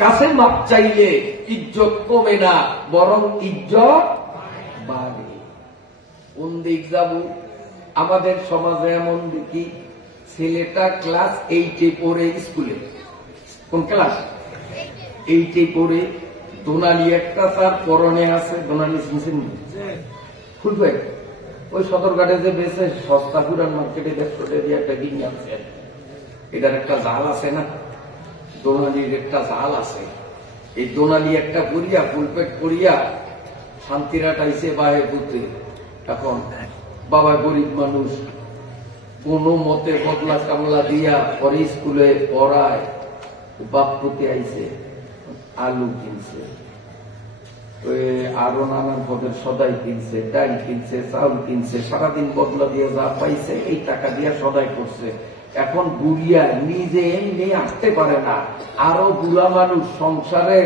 কাছে মাপ চাইলে ইজ্জত কমে না, বরং ইজ্জত বাড়ে। কোন দিক যাব? আমাদের সমাজে এমন দেখি, ছেলেটা ক্লাস 8-এ পড়ে স্কুলে, কোন ক্লাস? 8-এ পড়ে, দোনালি একটা তার পরনে আছে, দোনালি শুনছেন? ফুল প্যান্ট, ওই সদরঘাটে যে বেছে সস্তা পুরান মার্কেটে 150 দিয়ে একটা কিনে আনছে। এটার একটা জাল আছে না, দোনালির একটা জাল আছে। এই দোনালি একটা পরিয়া, ফুল প্যান্ট পরিয়া শান্তিরা টাইছে বাহে পুতে। এখন বাবা গরিব মানুষ, কোন মতে বদলা কামলা দিয়া পরে স্কুলে পড়ায়, বাপ পুতে আইছে, আলু কিনছে, আরো নানান পদের সদাই কিনছে, ডাল কিনছে, চাউল কিনছে, সারাদিন বদলা দিয়ে যা পাইছে এই টাকা দিয়ে সদাই করছে। এখন বুড়িয়া নিজে এমনি আসতে পারে না, আরো বুড়া মানুষ সংসারে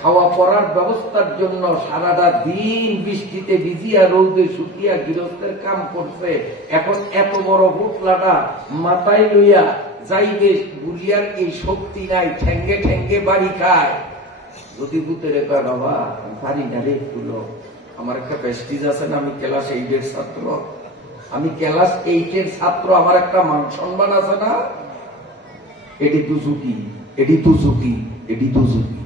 খাওয়া পড়ার ব্যবস্থার জন্য সারাটা দিন বৃষ্টিতে ভিজিয়া রৌদে শুকিয়া গৃহস্থের কাম করছে। এখন এত বড় হোটলাটা মাথায় লইয়া যাইবে, বুড়িয়ার এই শক্তি নাই, ঠেঙ্গে ঠেঙ্গে বাড়ি খায়। যদি ভূতের কয় বাবা পারি না রে, খুলো, আমার একটা প্রেস্টিজ আছে না, আমি ক্লাস 8-এর ছাত্র, আমি ক্লাস 8-এর ছাত্র, আমার একটা মান সম্মান আছে না, এটি তো ঝুঁকি, এটি তো ঝুঁকি, এটি তো ঝুঁকি।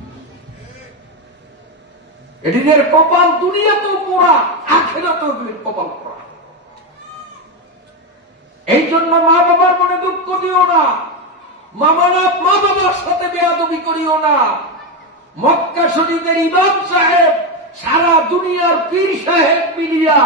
এটিদের কপাল দুনিয়া তো পোড়া, আখিরাত তো কপাল পোড়া। এই জন্য মা বাবার মনে দুঃখ দিও না, মা বাবার সাথে বেয়াদবি করিও না। মক্কা শরীফের ইমাম সাহেব, সারা দুনিয়ার পীর সাহেব মিলিয়া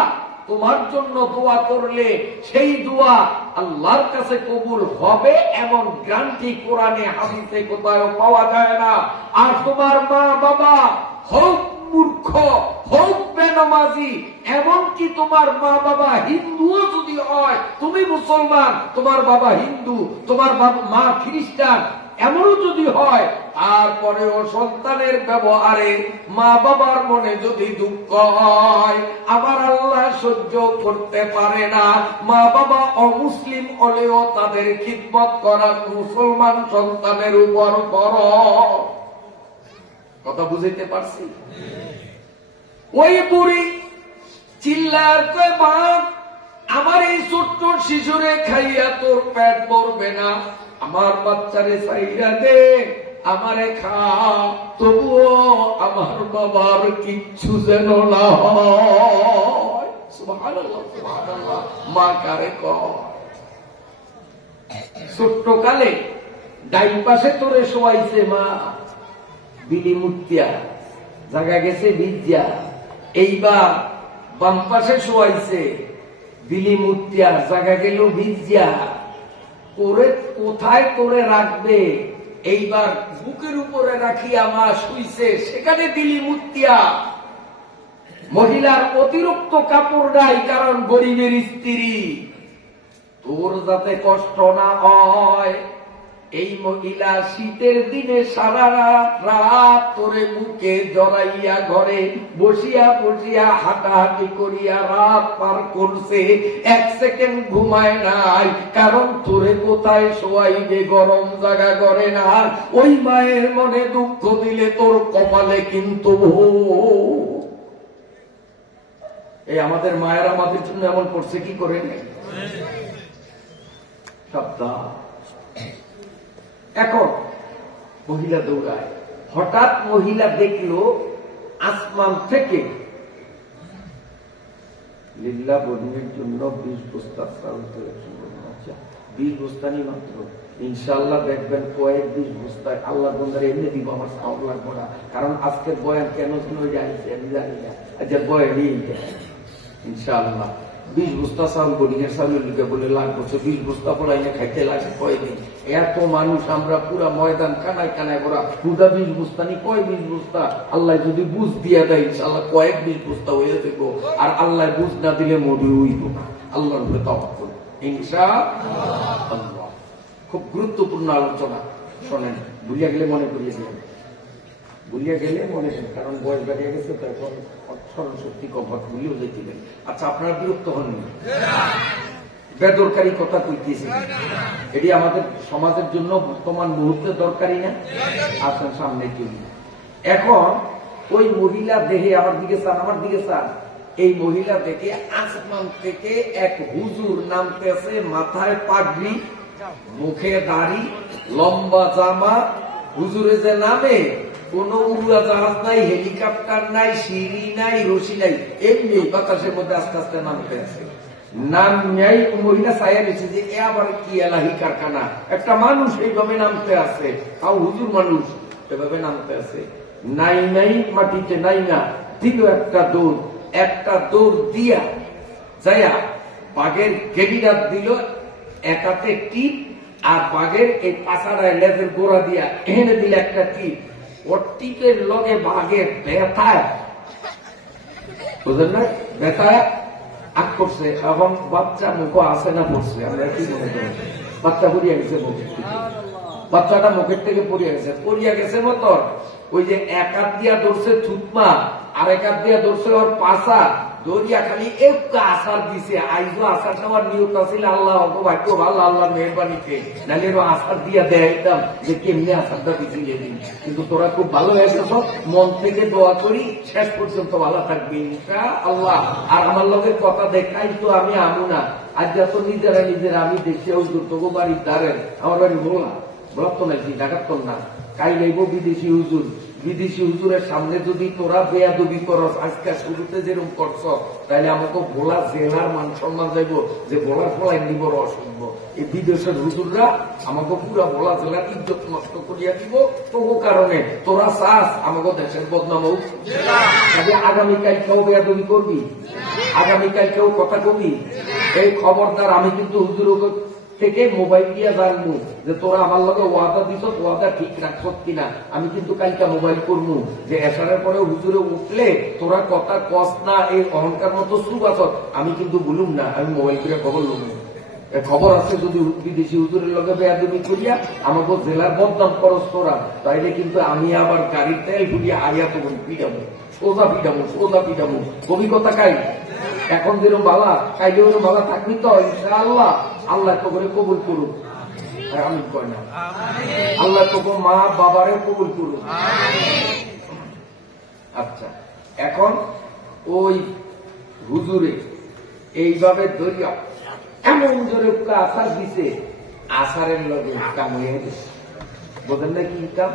তোমার জন্য দোয়া করলে সেই দোয়া আল্লাহর কাছে কবুল হবে, এমন গ্যারান্টি কোরআনে হাদিসে কোথাও পাওয়া যায় না। আর তোমার মা বাবা হোক মূর্খ, হোক বেনামাজি, এমনকি তোমার মা বাবা হিন্দুও যদি হয়, তুমি মুসলমান, তোমার বাবা হিন্দু, তোমার মা খ্রিস্টান, এমনও যদি হয়, তারপরেও সন্তানের ব্যবহারে মা বাবার মনে যদি দুঃখ হয়, আমার আল্লাহ সহ্য করতে পারে না। মা বাবা অমুসলিম হলেও তাদের খিদমত করা মুসলমান সন্তানের উপর ফরজ। কথা বুঝাইতে পারছি? ওই বুড়ি চিল্লার কয়, মা আমার এই ছোট্ট শিশুরে খাইয়া তোর পেট ভরবে না, আমার বাচ্চারে চাইরা দে, আমারে খা, তবুও আমার বাবার কিচ্ছু যেন না হয়। সুবহানাল্লাহ, সুবহানাল্লাহ। মা কারে কয়? ছোট্ট কালে ডাইন পাশে তোরে শোয়াইছে মা, বিলি মুতিয়া, জায়গা গেছে ভিজিয়া, এইবার বাম পাশে শোয়াইছে, বিলি মুতিয়া, জায়গা গেল ভিজিয়া, করে কোথায় করে রাখবে? এইবার বুকের উপরে রাখিয়া মা শুইছে, সেখানে বিলি মুতিয়া। মহিলার অতিরিক্ত কাপড় নাই, কারণ গরিবের স্ত্রী। তোর যাতে কষ্ট না হয়, এই মহিলা শীতের দিনে সারা রাত তোরে বুকে জড়াইয়া ঘরে বসিয়া বসিয়া হাঁটাহাঁটি করিয়া রাত পার করছে, 1 সেকেন্ড ঘুমায় নাই, কারণ তোরে কোথায় শোয়াইবে, গরম জায়গা করে না। ওই মায়ের মনে দুঃখ দিলে তোর কপালে কিন্তু এই আমাদের মায়েরা আমাদের জন্য এমন করছে, কি করে নেই সপ্তাহ। এখন মহিলা দৌড়ায়, হঠাৎ মহিলা দেখলো আসমান থেকে লিল্লা বদিনের জন্য 20 বস্তা চাউল, 20 বস্তানি মাত্র, ইনশাআল্লাহ দেখবেন কয়েক 20 বস্তায় আল্লাহ বন্দারে এনে দিব, আমার চাউল লাগবো না। কারণ আজকের বয়ান কেন জানিছে আমি জানি না, আজকের বয়ানই ইনশাআল্লাহ 20 বস্তা চাউল বোর্ডিংয়ের চাউলের লিখে বলে লাগবে, 20 বস্তা পড়াইলে খাইতে লাগে কয়দিন। এত মানুষ আমরা পুরা ময়দান কানায় কানায় করা, পুরা 20 বস্তা নি, কয় 20 বস্তা? আল্লাহ যদি বুঝ দিয়া দেয় ইনশাআল্লাহ কয়েক 20 বস্তা হয়ে যেত, আর আল্লাহ বুঝ না দিলে মধু হইব না। আল্লাহর উপরে তাওয়াক্কুল ইনশাআল্লাহ। খুব গুরুত্বপূর্ণ আলোচনা, শোনেন, ভুলিয়া গেলে মনে করিয়ে দিলেন, ভুলিয়া গেলে মনে, কারণ বয়স বেড়ে গেছে তো এখন স্মরণ শক্তি কম, ভুলিও যেতে। আচ্ছা, আপনারা বিরক্ত হননি? বেদরকারি কথা কইতেছি, এটি আমাদের সমাজের জন্য বর্তমান মুহূর্তে দরকারি না। আসেন সামনে চলি। এখন ওই মহিলা দেখে আমার দিকে চান, আমার দিকে চান, এই মহিলা দেখে আসমান থেকে এক হুজুর নামতেছে, মাথায় পাগড়ি, মুখে দাড়ি, লম্বা জামা। হুজুরে যে নামে কোন উড়া জাহাজ নাই, হেলিকপ্টার নাই, সিঁড়ি নাই, রশি নাই, এমনি বাতাসের মধ্যে আস্তে আস্তে নামতে আছে। নাম নেই, মহিলা ছায়া নিচ্ছে যে এ আবার কি এলাহি কারখানা, একটা মানুষ এইভাবে নামতে আছে, তাও হুজুর মানুষ এভাবে নামতে আছে। নাই নাই মাটিতে নাই না, দিল একটা দৌড় দিয়া যাইয়া বাঘের গেবিরাত দিল, একাতে টিপ, আর বাঘের এই পাছাড়ায় লেজের গোড়া দিয়া এনে দিলে একটা টিপ। ওর টিপের লগে বাঘের ব্যথায়, বুঝলেন না, ব্যথায় আগ করছে। এখন বাচ্চা মুখ আসে না পড়ছে, আমরা কি মনে করি বাচ্চা পড়িয়া গেছে মুখের থেকে, বাচ্চাটা মুখের থেকে পড়িয়া গেছে মতো। ওই যে এক হাত দিয়া ধরছে থুতমা, আর এক হাত দিয়া ধরছে ওর পাশা, দরিয়া খালি একটু আসার দিছে। আইজো আসার নেওয়ার নিয়ত আছিল আল্লাহ ভাগ্য ভালো, আল্লাহ মেহরবানিতে, নাহলে আসার দিয়া দেখাইতাম যে কেমনি আসারটা দিছি যেদিন। কিন্তু তোরা খুব ভালো হয়েছে, মন থেকে দোয়া করি শেষ পর্যন্ত ভালো থাকবে ইনশাআল্লাহ। আর আমার লোকের কথা দেখাই তো আমি আমু না, আজ যত নিজেরা আমি দেখি তোকে বাড়ির দাঁড়েন, আমার বাড়ি বলা ব্রত নাকি ডাকাত না, কাই লাইব বিদেশি হুজুর। বিদেশি হুজুরের সামনে যদি তোরা বেয়াদবি করস, আজকে শুরুতে যেরকম করছ, তাহলে আমাকে বলা জেলার মান সম্মান যাইব যে বলার ফলাই নিবর অসম্ভ। এই বিদেশের হুজুররা আমাকে পুরা বলা জেলার ইজ্জত নষ্ট করিয়া দিব তবু কারণে। তোরা চাস আমাকে দেশের বদনাম হোক, আগামীকাল কেউ বেয়াদবি করবি, আগামীকাল কেউ কথা কবি, এই খবরদার। আমি কিন্তু হুজুর থেকে মোবাইল দিয়া জানবো যে তোরা আমার লগে ওয়াদা দিছ, ওয়াদা ঠিক রাখছ কিনা। আমি কিন্তু কালকে মোবাইল করবো যে এসারের পরে হুজুরে উঠলে তোরা কথা কস না, এই অহংকার মতো চুপ আছ, আমি কিন্তু বলুম না, আমি মোবাইল করে খবর লুম। খবর আছে যদি বিদেশি হুজুরের লগে বেয়াদবি করিয়া আমাকে জেলার বদনাম করস তোরা, তাইলে কিন্তু আমি আবার গাড়ির তেল ঘুরিয়ে আইয়া তো পিটাবো, সোজা পিটাবো। কবি কথা কাই এখন যেরকম বালা, কাইলে ওরকম বালা থাকবি তো ইনশাআল্লাহ। আল্লাহ তো করে কবুল করুক, আমি কই না, আল্লাহ তো মা বাবারে কবুল করুক। আচ্ছা, এখন ওই হুজুরে এইভাবে ধরিয়া এমন জোরে আসার দিছে, আসারের লগে কাম হয়ে গেছে, বোঝেন না কি কাম,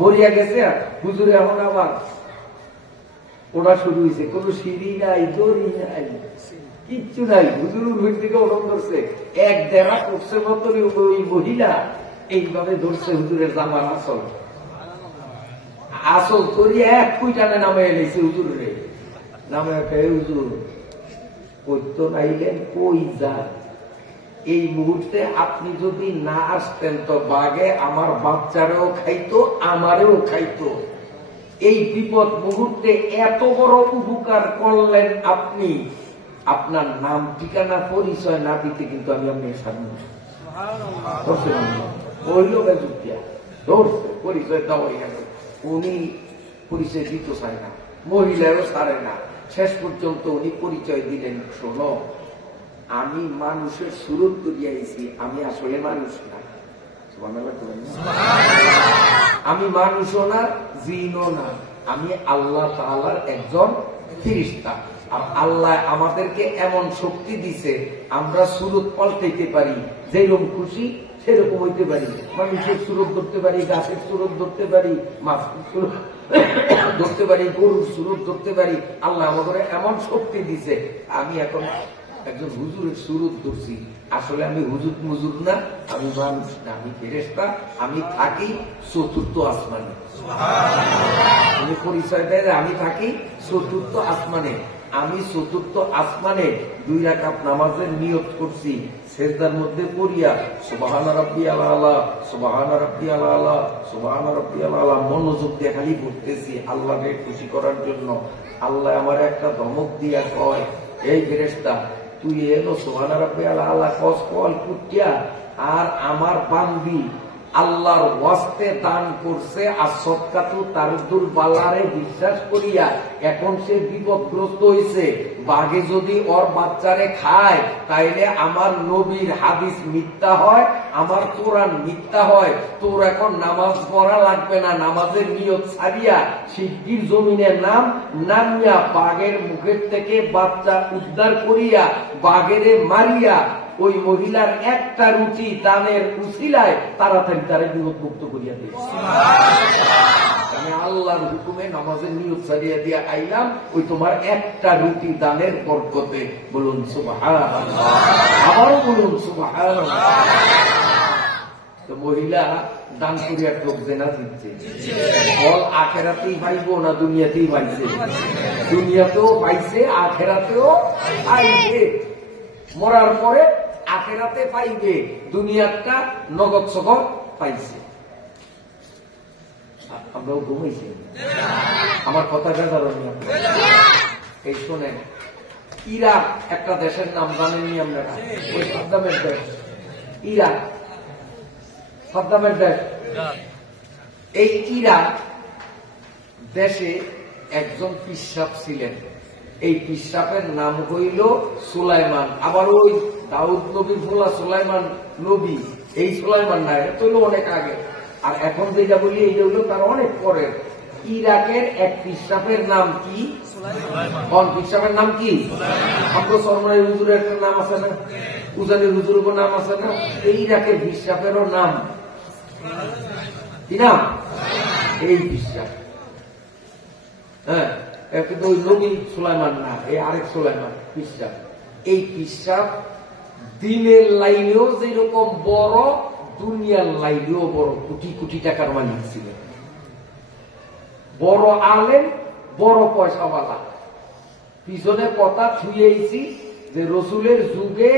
মরিয়া গেছে। হুজুরে এখন আবার ওরা শুরু হয়েছে, কোন সিঁড়ি নাই, দড়ি নাই, কিচ্ছু নাই। হুজুর উঠ থেকে ওরম ধরছে, এক দেড়া করছে মতন ওই মহিলা এইভাবে ধরছে হুজুরের জামার আসল করিয়া এক কুইটানে নামে এনেছে হুজুরে। নামে হুজুর কইতো নাইলেন কই যা, এই মুহূর্তে আপনি যদি না আসতেন তো বাঘে আমার বাচ্চারেও খাইতো, আমারেও খাইতো। এই বিপদ মুহূর্তে এত বড় উপকার করলেন আপনি, আপনার নাম ঠিকানা পরিচয় না দিতে কিন্তু আমি আপনি সামনে হইল বেজুকিয়া ধরছে, পরিচয় দেওয়া হয়ে গেল। উনি পরিচয় দিতে চায় না, মহিলারও ছাড়ে না। শেষ পর্যন্ত উনি পরিচয় দিলেন, শোনো আমি মানুষের সুরত করিয়াছি, আমি আসলে মানুষ না, আমি মানুষও না, জিনও না, আমি আল্লাহ তাআলার একজন ফেরেশতা। আর আল্লাহ আমাদেরকে এমন শক্তি দিছে, আমরা সুরত পাল্টাইতে পারি, যেরকম খুশি সেরকম হইতে পারি। মানুষের সুরত ধরতে পারি, গাছের সুরত ধরতে পারি, মাছের সুরত ধরতে পারি, গরুর সুরত ধরতে পারি। আল্লাহ আমাদের এমন শক্তি দিছে। আমি এখন একজন হুজুরের সুরত ধরছি, আসলে আমি হুজুর মুজুর না, আমি মানুষ না, আমি ফেরেশতা, আমি থাকি চতুর্থ আসমানে। আমি পরিচয় দেয় আমি থাকি চতুর্থ আসমানে। আমি চতুর্থ আসমানে 2 রাকাত নামাজের নিয়ত করছি, সেজদার মধ্যে পড়িয়া সুবহান রাব্বিয়াল আলা, সুবহান রাব্বিয়াল আলা, সুবহান রাব্বিয়াল আলা মনোযোগ দিয়ে খালি পড়তেছি আল্লাহকে খুশি করার জন্য। আল্লাহ আমার একটা ধমক দিয়া কয়, এই ফেরেশতা তুই এলো সুবহান রাব্বিয়াল আলা কস কল কুটিয়া, আর আমার বান্দি আল্লাহর ওয়াস্তে দান করছে, আর সদকাতু তারুদ্দুল বালারে বিশ্বাস করিয়া এখন সে বিপদগ্রস্ত হয়েছে। বাঘে যদি ওর বাচ্চারে খায় তাইলে আমার নবীর হাদিস মিথ্যা হয়, আমার কোরআন মিথ্যা হয়। তোর এখন নামাজ পড়া লাগবে না, নামাজের নিয়ত ছাড়িয়া শিগগির জমিনের নাম নামিয়া বাঘের মুখের থেকে বাচ্চা উদ্ধার করিয়া বাঘেরে মারিয়া ওই মহিলার একটা রুটি দানের উসিলায় তাড়াতাড়ি তারা বিপদমুক্ত করিয়া দিয়েছে। আমি আল্লাহর হুকুমে নামাজের নিয়ত ছাড়িয়া দিয়া আইলাম ওই তোমার একটা রুটি দানের বরকতে। বলুন সুবহানাল্লাহ, আবারও বলুন সুবহানাল্লাহ। তো মহিলা দান করিয়া ঠকছে না দিচ্ছে? ফল আখেরাতেই পাইবো না দুনিয়াতেই পাইছে? দুনিয়াতেও পাইছে, আখেরাতেও পাইবে। মরার পরে আখেরাতে পাইবে, দুনিয়াটা নগদ সকল পাইছে। আমরাও ঘুমাইছি, আমার কথাটা জানি। এই শোনেন, ইরাক একটা দেশের নাম জানেননি আপনারা? ওই সাদ্দামের দেশ ইরাক, সাদ্দামের দেশ। এই ইরাক দেশে একজন পিসাব ছিলেন, এই পিসাবের নাম হইল সুলাইমান। আবার ওই দাউদ নবীর ফোলা সুলাইমান নবী, এই সুলাইমান না, এটা তো অনেক আগে। আর এখন যেটা বলি এইটা হইল তার অনেক পরের। ইরাকের এক পিসাবের নাম কি? পিসাবের নাম কি? আমরা সরমাই হুজুরের একটা নাম আছে না, উজানির হুজুরের নাম আছে না? এই ইরাকের পিসাবেরও নাম কি নাম? এই পিসাব। হ্যাঁ, কিন্তু ওই নবী সুলাইমান না, এই আরেক সুলাইমান পিসাব। এই পিসাব দিনের লাইনেও যেরকম বড়, দুনিয়ার লাইনেও বড়, কোটি কোটি টাকার মালিক ছিলেন। বড় আলেম, বড় পয়সাওয়ালা। পিছনে কথা ছুঁয়েছি যে রসুলের যুগে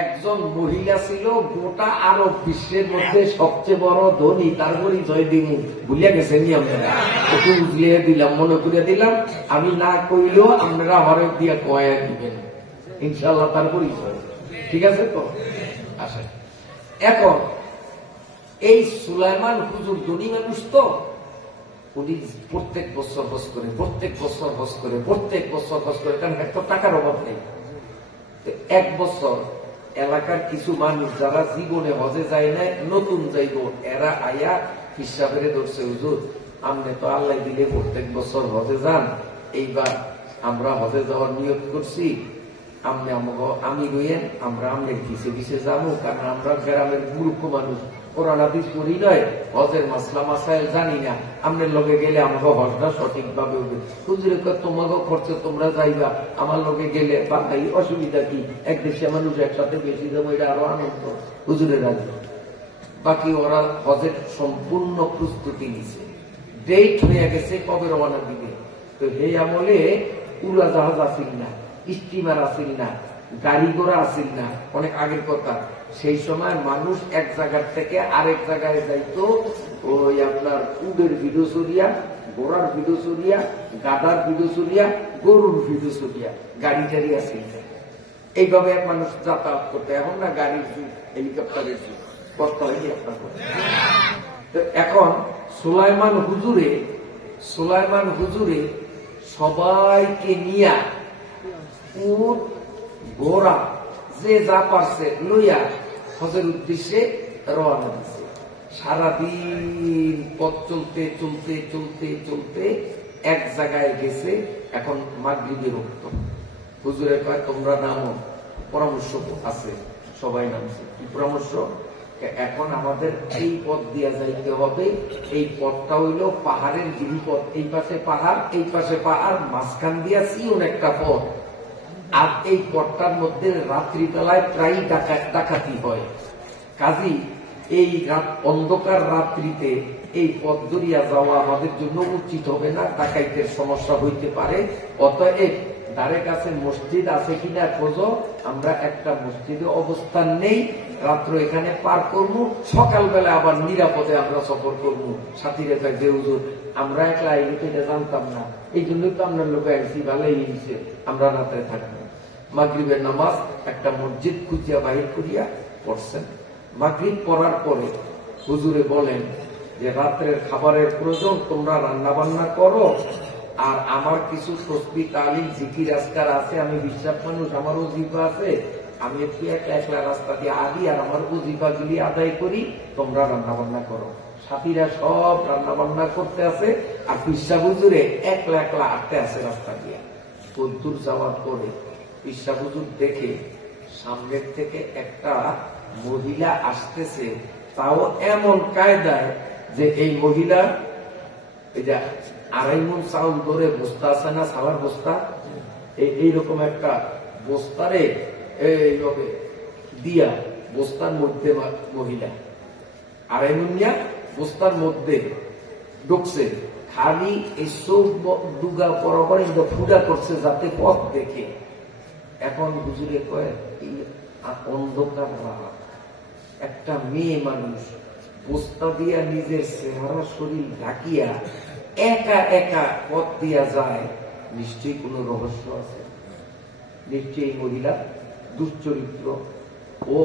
একজন মহিলা ছিল গোটা আরব বিশ্বের মধ্যে সবচেয়ে বড় ধনী, তার পরিচয় দিন ভুলিয়া গেছেন নি আপনারা? একটু বুঝলিয়ে দিলাম, মনে করিয়া দিলাম। আমি না কইলেও আপনারা ঘরে দিয়া কয়া দিবেন ইনশাল্লাহ তার পরিচয়। ঠিক আছে তো? আসেন, এখন এই সুলাইমান হুজুর ধনী মানুষ তো, উনি প্রত্যেক বছর হজ করে, প্রত্যেক বছর হজ করে, প্রত্যেক বছর হজ করে, কারণ একটা টাকার অভাব নেই। এক বছর এলাকার কিছু মানুষ যারা জীবনে হজে যায় না, নতুন যাইব, এরা আয়া হিসাবে ধরছে, হুজুর আপনি তো আল্লাহ দিলে প্রত্যেক বছর হজে যান, এইবার আমরা হজে যাওয়ার নিয়ত করছি, আপনি আমি রইয়েন, আমরা আমনের কিসে কিসে যাবো, কারণ আমরা গ্রামের মূর্খ মানুষ, কোরআন হাদিস পড়ি নয়, হজের মাসলা মাসাইল জানি না, আপনার লগে গেলে আমাকে হজটা সঠিক ভাবে হবে। হুজুরে তোমাকে খরচে তোমরা যাইবা, আমার লগে গেলে বা অসুবিধা কি, এক দেশে মানুষ একসাথে বেশি যাবো, এটা আরো আনন্দ। হুজুরের রাজি। বাকি ওরা হজের সম্পূর্ণ প্রস্তুতি নিছে, ডেট হয়ে গেছে কবে রওনা দিবে। তো এই আমলে উড়াজাহাজ আসিল না, স্টিমার আসিল না, গাড়ি ঘোড়া আসিল না, অনেক আগের কথা। সেই সময় মানুষ এক জায়গার থেকে আরেক জায়গায় যাইতো ওই আপনার উডের ভিডিও চড়িয়া, ঘোড়ার ভিডিও চড়িয়া, গাদার ভিডিও চড়িয়া, গরুর ভিডিও চড়িয়া, গাড়ি টাড়ি আসিল না। এইভাবে মানুষ যাতায়াত করতে, এখন না গাড়ির যুগ, হেলিকপ্টারের যুগ, কষ্ট হয়নি আপনার। তো এখন সুলাইমান হুজুরে সবাইকে নিয়া উট ঘোড়া যে যা পারছে লইয়া হজের উদ্দেশ্যে রওনা দিচ্ছে। সারাদিন পথ চলতে চলতে চলতে চলতে এক জায়গায় গেছে। এখন মাগরিবের রক্ত, হুজুরে কয় তোমরা নামো, পরামর্শ আছে, সবাই নামছে। কি পরামর্শ? এখন আমাদের এই পথ দিয়া যাইতে হবে, এই পথটা হইল পাহাড়ের গিরিপথ, এই পাশে পাহাড়, এই পাশে পাহাড়, মাঝখান দিয়া সিউন একটা পথ। আর এই পথটার মধ্যে রাত্রিবেলায় প্রায় ডাকাতি হয়। কাজী এই অন্ধকার রাত্রিতে এই পথ ধরিয়া যাওয়া আমাদের জন্য উচিত হবে না, ডাকাইতের সমস্যা হইতে পারে। অতএব ধারে কাছে মসজিদ আছে কিনা খোঁজো, আমরা একটা মসজিদে অবস্থান নেই, রাত্র এখানে পার করবো, সকালবেলা আবার নিরাপদে আমরা সফর করবো। সাথীরা থাকবে, হুজুর আমরা একলা আইলে তো এটা জানতাম না, এই জন্যই তো আপনার লোক আইসি, ভালোই নিয়েছে, আমরা রাত্রে থাকবো। মাগরিবের নামাজ একটা মসজিদ খুঁজিয়া বাহির করিয়া পড়ছেন। মাগরিব পড়ার পরে হুজুরে বলেন যে রাত্রের খাবারের প্রয়োজন, তোমরা রান্না বান্না করো, আর আমার কিছু তসবিহ তালিম জিকির আজকার আছে, আমি বিশ্বাস মানুষ, আমার ওজিফা আছে, আমি একটু একলা রাস্তা দিয়ে আদি আর আমার ওজিফা গুলি আদায় করি, তোমরা রান্না বান্না করো। সাথীরা সব রান্না বান্না করতে আছে, আর পিসা হুজুরে একলা একলা আটতে আছে রাস্তা দিয়ে। কদ্দুর যাওয়ার পরে পিসা হুজুর দেখে সামনের থেকে একটা মহিলা আসতেছে, তাও এমন কায়দায় যে এই মহিলা এই যে 2.5 মণ চাউল ধরে বস্তা আছে না, সালার বস্তা, এইরকম একটা বস্তারে এইভাবে দিয়া বস্তার মধ্যে মহিলা 2.5 মণ বস্তার মধ্যে ঢুকছে, খালি এই সব ডুগা বরাবর ফুডা করছে যাতে পথ দেখে। এখন হুজুরে কয় অন্ধকার রাত, একটা মেয়ে মানুষ বস্তা দিয়া নিজের চেহারা শরীর ঢাকিয়া একা একা পথ দিয়া যায়, নিশ্চয়ই কোন রহস্য আছে, নিশ্চয়ই মহিলা দুশ্চরিত্র, ও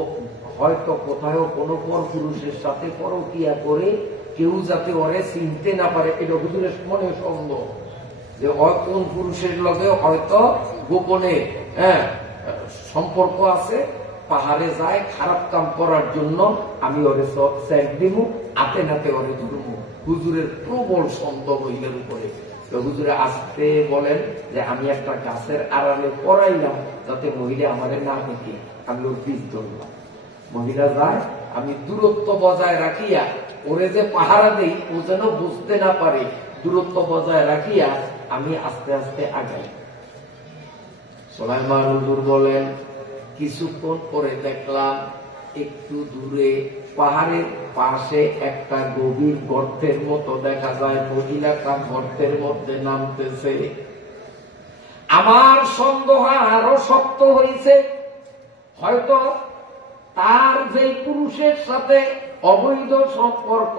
হয়তো কোথাও কোনো পর পুরুষের সাথে পরকিয়া করে কেউ যাতে ওরে চিনতে না পারে, এটা হুজুরের মনে সন্দেহ যে কোন পুরুষের লগে হয়তো গোপনে সম্পর্ক আছে, পাহাড়ে যায় খারাপ কাম করার জন্য, আমি ওরে স্যাক দিব, আতে নাতে ওরে ধরব। হুজুরের প্রবল সন্দেহ মহিলার উপরে। হুজুরে আসতে বলেন যে আমি একটা গাছের আড়ালে পড়াইলাম যাতে মহিলা আমাদের না দেখে, আমি ওর বীজ ধরলাম। মহিলা যায়, আমি দূরত্ব বজায় রাখিয়া ওরে যে পাহারা দেই ও যেন বুঝতে না পারে, দূরত্ব বজায় রাখিয়া আমি আস্তে আস্তে আগাই। সুলাইমান হুজুর বলেন কিছুক্ষণ পরে দেখলাম একটু দূরে পাহাড়ের পাশে একটা গভীর গর্তের মতো দেখা যায়, মহিলাটা গর্তের মধ্যে নামতেছে। আমার সন্দেহ আরো শক্ত হয়েছে, হয়তো তার যে পুরুষের সাথে অবৈধ সম্পর্ক,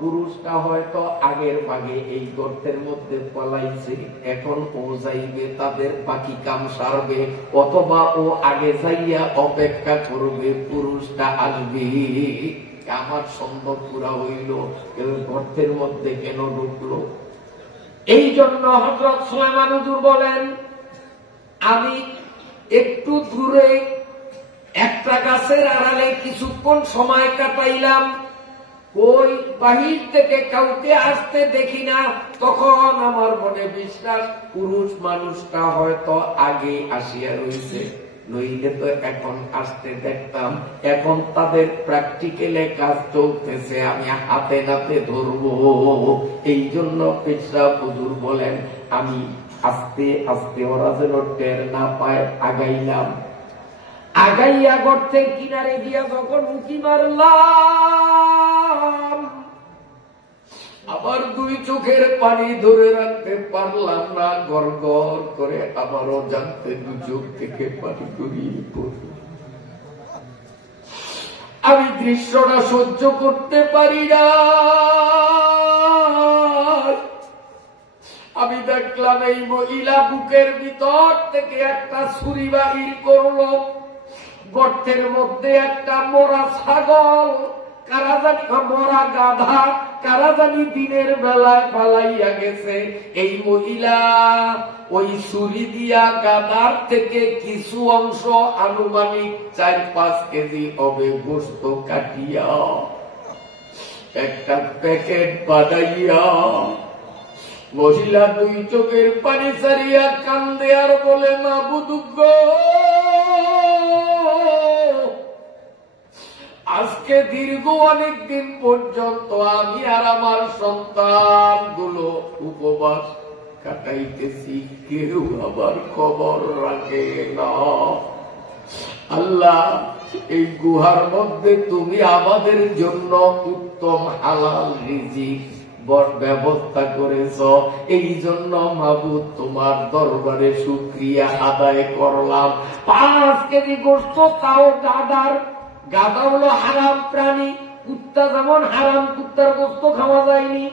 পুরুষটা হয়তো আগের ভাগে এই গর্তের মধ্যে পলাইছে, এখন ও যাইবে তাদের বাকি কাম সারবে, অথবা ও আগে যাইয়া অপেক্ষা করবে পুরুষটা আসবে। আমার সন্দেহ পুরা হইল, গর্তের মধ্যে কেন ঢুকলো। এই জন্য হযরত সুলাইমান হুজুর বলেন আমি একটু দূরে একটা গাছের আড়ালে কিছুক্ষণ সময় কাটাইলাম, ওই বাহির থেকে কাউকে আসতে দেখি না, তখন আমার মনে বিশ্বাস পুরুষ মানুষটা হয়তো আগে আসিয়া রয়েছে, নইলে তো এখন আসতে দেখতাম। এখন তাদের প্র্যাকটিক্যালে কাজ চলতেছে, আমি হাতে নাতে ধরবো। এই জন্য পেশা হুজুর বলেন আমি আস্তে আস্তে ওরা যেন টের না পায় আগাইলাম। আগাইয়া গর্তের কিনারে দিয়া যখন উঁকি মারলাম, আবার 2 চোখের পানি ধরে রাখতে পারলাম না, গড় গড় করে আবারও জানতে 2 চোখ থেকে পানি গড়িয়ে পড়ল। আমি দৃশ্যটা সহ্য করতে পারি না। আমি দেখলাম এই মহিলা বুকের ভিতর থেকে একটা ছুরি বাহির করলো, গর্তের মধ্যে একটা মরা ছাগল, কারা জানি মরা গাধা, কারা জানি দিনের বেলায় পালাইয়া গেছে। এই মহিলা ওই ছুরি দিয়া গাধার থেকে কিছু অংশ আনুমানিক 4-5 কেজি হবে গোশত কাটিয়া একটা প্যাকেট বানাইয়া মহিলা 2 চোখের পানি ছাড়িয়া কান্দে আর বলে মাবুদ গো, আজকে দীর্ঘ অনেক দিন পর্যন্ত আমি আর আমার সন্তান গুলো উপবাস কাটাইতেছি, কেউ আবার খবর রাখে না। আল্লাহ, এই গুহার মধ্যে তুমি আমাদের জন্য উত্তম হালাল রিজিক ব্যবস্থা করেছ, এই জন্য মাবুদ তোমার দরবারে শুকরিয়া আদায় করলাম। 5 কেজি গোশত, তাও গাদার। গাদা হলো হারাম প্রাণী, কুত্তা যেমন হারাম, কুত্তার গোশত খাওয়া যায়নি,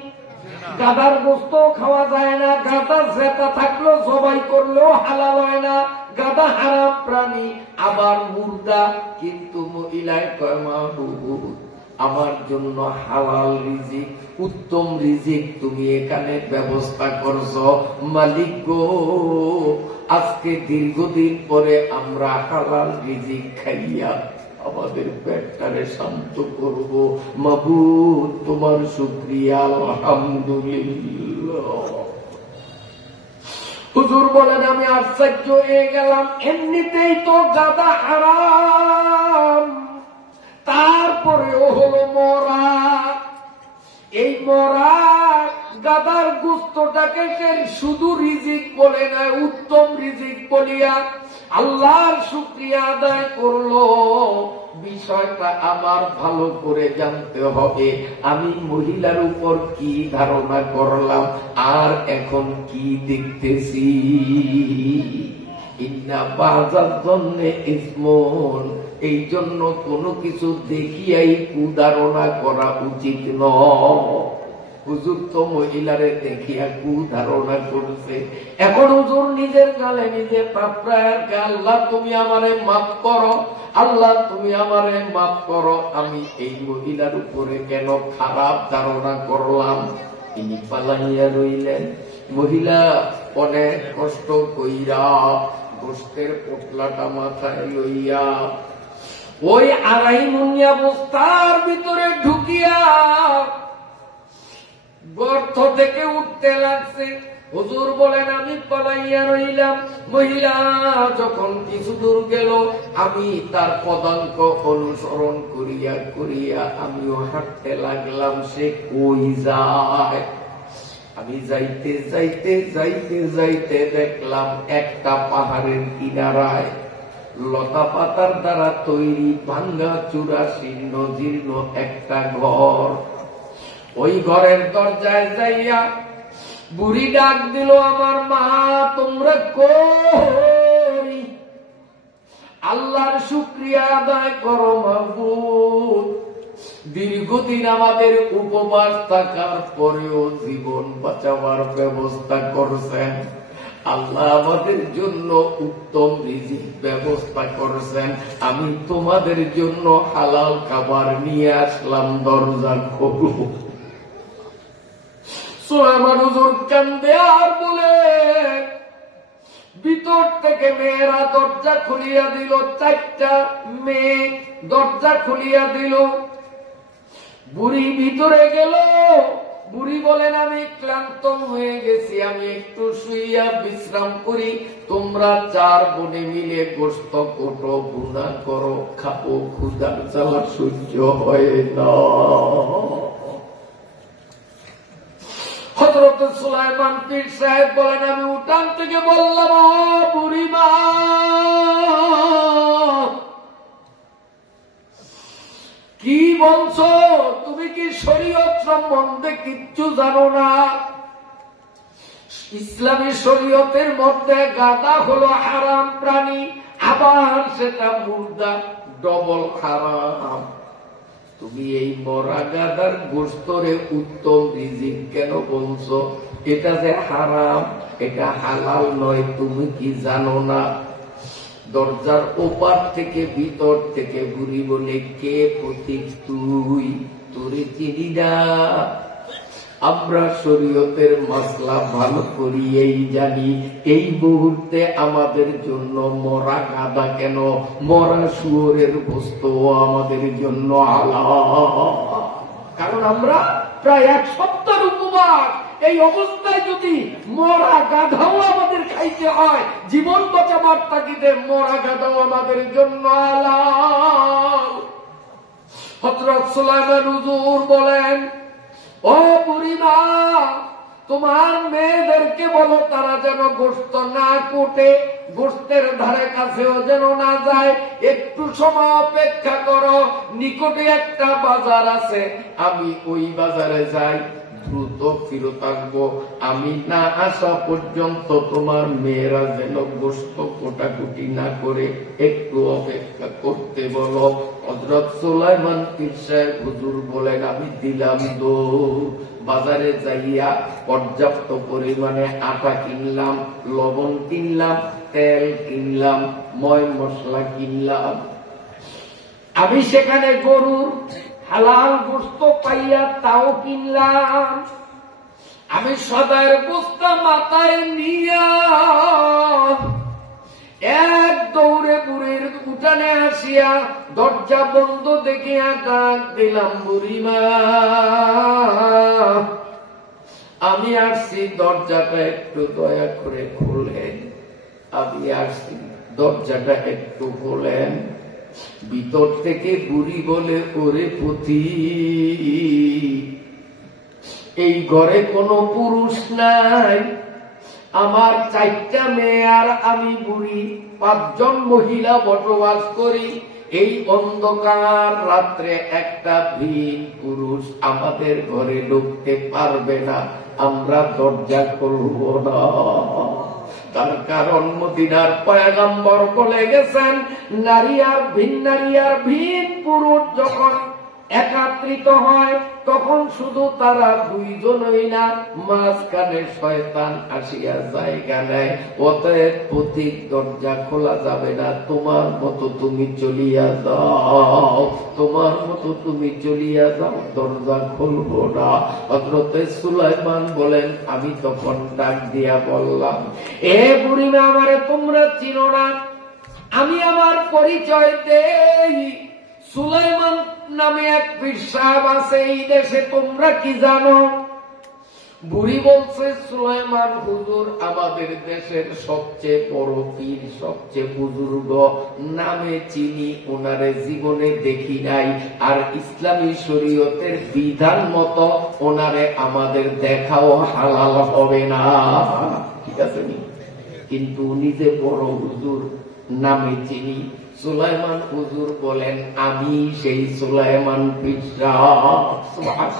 গাদার গোশত খাওয়া যায় না। গাদা জেতা থাকলেও জবাই করলেও হালাল হয় না, গাদা হারাম প্রাণী। আবার মুর্দা, কিন্তু মহিলায় কয় মাবুদ আমার জন্য হালাল রিজিক, উত্তম রিজিক তুমি এখানে ব্যবস্থা করছো। মালিক গো, আজকে দীর্ঘদিন পরে আমরা হালাল রিজিক খাইয়া আমাদের পেটটারে শান্ত করব। মাবুদ, তোমার শুকরিয়া, আলহামদুলিল্লাহ। হুজুর বলেন, আমি আশ্চর্য হয়ে গেলাম, এমনিতেই তো গাদা হারাম, তারপরেও হলো মরা। এই মরা গাদার গোস্তটাকে শুধু রিজিক বলে না, উত্তম রিজিক বলিয়া আল্লাহর শুকরিয়া আদায় করলো। বিষয়টা আমার ভালো করে জানতে হবে, আমি মহিলার উপর কি ধারণা করলাম আর এখন কি দেখতেছি। ইন্না বাজার জন্য ইসমন, এই জন্য কোনো কিছু দেখিয়াই কুধারণা করা উচিত নয়। হুজুর তো মহিলারে দেখিয়া কুধারণা করছে। এখন হুজুর নিজের গালে নিজে পাপড়ায়, আল্লাহ তুমি আমারে মাফ করো, আল্লাহ তুমি আমারে মাফ করো, আমি এই মহিলার উপরে কেন খারাপ ধারণা করলাম। তিনি পালাইয়া রইলেন। মহিলা অনেক কষ্ট কইরা গোস্তের পোটলাটা মাথায় লইয়া ওই আড়াই মুনিয়া বস্তার ভিতরে ঢুকিয়া গর্ত থেকে উঠতে লাগছে। হুজুর বলেন, আমি পালাইয়া রইলাম। মহিলা যখন কিছু দূর গেল, আমি তার পদাঙ্ক অনুসরণ করিয়া করিয়া আমিও হাঁটতে লাগলাম। সে কই যায়? আমি যাইতে যাইতে যাইতে যাইতে দেখলাম একটা পাহাড়ের কিনারায় লতা পাতার দ্বারা তৈরি ভাঙ্গা চূড়া শীর্ণ জীর্ণ একটা ঘর। ওই ঘরের দরজায় যাইয়া বুড়ি ডাক দিল, আমার মা তোমরা কই? আল্লাহর শুকরিয়া আদায় করো মাবুদ, দীর্ঘদিন আমাদের উপবাস থাকার পরেও জীবন বাঁচাবার ব্যবস্থা করছেন। আল্লাহ আমাদের জন্য উত্তম রিজিক ব্যবস্থা করেছেন। আমি তোমাদের জন্য হালাল খাবার নিয়ে আসলাম, দরজা খোলো। সুলাইমান হুজুর কান্দে আর বলে, ভিতর থেকে মেয়েরা দরজা খুলিয়া দিল। 4টা মেয়ে দরজা খুলিয়া দিল। বুড়ি ভিতরে গেল। বুড়ি বলেন, আমি ক্লান্ত হয়ে গেছি, আমি একটু শুইয়া বিশ্রাম করি। তোমরা 4 বোনে মিলে গোস্ত কোটো, ভুনা করো, খাবো, ক্ষুধার জ্বালা সহ্য হয় না। হযরত সুলাইমান পীর সাহেব বলেন, আমি উঠান থেকে বললাম, ও বুড়িমা, কি বলছো? তুমি কি শরীয়ত সম্বন্ধে কিচ্ছু জানো না? ইসলামী শরীয়তের মধ্যে গাদা হলো হারাম প্রাণী, আবার সেটা মুর্দা, ডবল হারাম। তুমি এই মরা গাদার গোস্তরে উত্তম রিজিক কেন বলছো? এটা যে হারাম, এটা হালাল নয়, তুমি কি জানো না? দরজার ওপার থেকে ভিতর থেকে বুড়ি বলে, কে পথিক তুই? তোরে চিনি না। আমরা শরীয়তের মাসলা ভালো করিয়েই জানি। এই মুহূর্তে আমাদের জন্য মরা গাদা কেন, মরা শুয়োরের বস্তু আমাদের জন্য হালাল। কারণ আমরা প্রায় 1 সপ্তাহের উপবাস। এই অবস্থায় যদি মরা গাধাও আমাদের খাইতে হয়, জীবন বাঁচাবার তাগিদে মরা গাধাও আমাদের জন্য হালাল। হযরত সুলাইমান হুজুর বলেন, ও বুড়িমা, তোমার মেয়েদেরকে বলো তারা যেন গোস্ত না কোটে, গোস্তের ধারে কাছেও যেন না যায়। একটু সময় অপেক্ষা করো, নিকটে একটা বাজার আছে, আমি ওই বাজারে যাই, দ্রুত ফিরত আসবো। আমি না আসা পর্যন্ত তোমার মেয়েরা যেন গোস্ত কোটাকুটি না করে একটু অপেক্ষা করতে বলো। হযরত সুলাইমান পীর সাহেব হুজুর বলেন, আমি দিলাম দৌড়। বাজারে যাইয়া পর্যাপ্ত পরিমাণে আটা কিনলাম, লবণ কিনলাম, তেল কিনলাম, ময় মশলা কিনলাম। আমি সেখানে গরুর হালাল গোস্ত পাইয়া তাও কিনলাম। আমি সদায়ের বস্তা মাথায় নিয়া এক দৌড়ে বুড়ির উঠানে আসিয়া দরজা বন্ধ দেখিয়া ডাক দিলাম, বুড়িমা আমি আসছি, দরজাটা একটু দয়া করে খোলেন। আমি আসছি, দরজাটা একটু খোলেন। ভিতর থেকে বুড়ি বলে, ওরে পুতি, এই ঘরে কোনো পুরুষ নাই, আমার 4টা মেয়ে আর আমি বুড়ি, 5 জন মহিলা বসবাস করি। এই অন্ধকার রাত্রে একটা ভিন পুরুষ আমাদের ঘরে ঢুকতে পারবে না, আমরা দরজা খুলব না। তার কারণ মদিনার পয়গম্বর বলে গেছেন, নারী আর ভিন পুরুষ যখন একাত্রিত হয় তখন শুধু তারা 2 জনই না, মাঝখানে শয়তান আসিয়া জায়গা নেয়। অতএব পথিক দরজা খোলা যাবে না, তোমার মতো তুমি চলিয়া যাও, তোমার মতো তুমি চলিয়া যাও, দরজা খুলব না। হযরত সুলাইমান বলেন, আমি তখন ডাক দিয়া বললাম, এ বুড়িমা, আমারে তোমরা চিনো না, আমি আমার পরিচয় দেই। সুলাইমান নামে এক পীর সাহেব আছে এই দেশে, তোমরা কি জানো? বুড়ি বলছে, সুলাইমান হুজুর আমাদের দেশের সবচেয়ে বড় পীর, সবচেয়ে বুজুর্গ, নামে চিনি, ওনারে জীবনে দেখি নাই, আর ইসলামী শরীয়তের বিধান মতো ওনারে আমাদের দেখাও হালাল হবে না। ঠিক আছে নি? কিন্তু উনি যে বড় হুজুর, নামে চিনি। সুলাইমান হুজুর বলেন, আমি সেই সুলাইমান পীর সাহেব।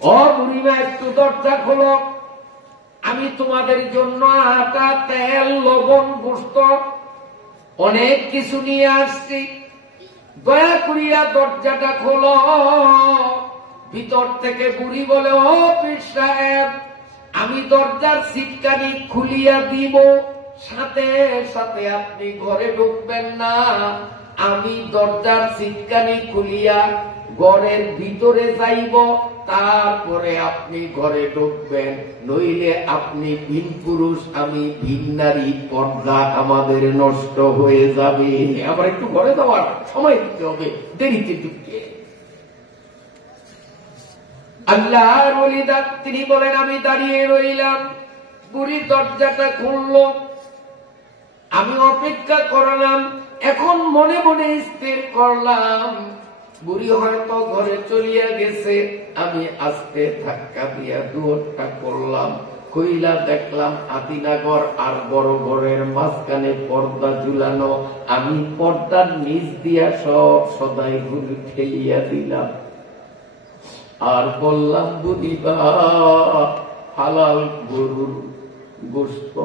ও বুড়িমা, একটু দরজা খোলো, আমি তোমাদের জন্য আটা, তেল, লবণ, গোস্ত অনেক কিছু নিয়ে আসছি, দয়া করিয়া দরজাটা খোলো। ভিতর থেকে বুড়ি বলে, ও পীর সাহেব, আমি দরজার সিটকানি খুলিয়া দিব, সাথে সাথে আপনি ঘরে ঢুকবেন না। আমি দরজার সিটকানি খুলিয়া ঘরের ভিতরে যাইব, তারপরে আপনি ঘরে ঢুকবেন, নইলে আপনি ভিন পুরুষ, আমি ভিন নারী, পর্দা আমাদের নষ্ট হয়ে যাবে। আবার একটু ঘরে যাওয়ার সময় দিতে হবে, দেরিতে ঢুকতে। আল্লাহর ওলি তিনি বলেন, আমি দাঁড়িয়ে রইলাম, বুড়ি দরজাটা খুলল, আমি অপেক্ষা করলাম। এখন মনে মনে স্থির করলাম, বুড়ি হয়তো ঘরে চলিয়া গেছে। আমি আস্তে ধাক্কা দিয়া দুয়ারটা করলাম, কইলা দেখলাম আদিনাগর আর বড় ঘরের মাঝখানে পর্দা ঝুলানো। আমি পর্দার নিচ দিয়া সব সদাই গুলি ঠেলিয়া দিলাম, আর বললাম, বুড়িবা, হালাল গরুর গোস্ত,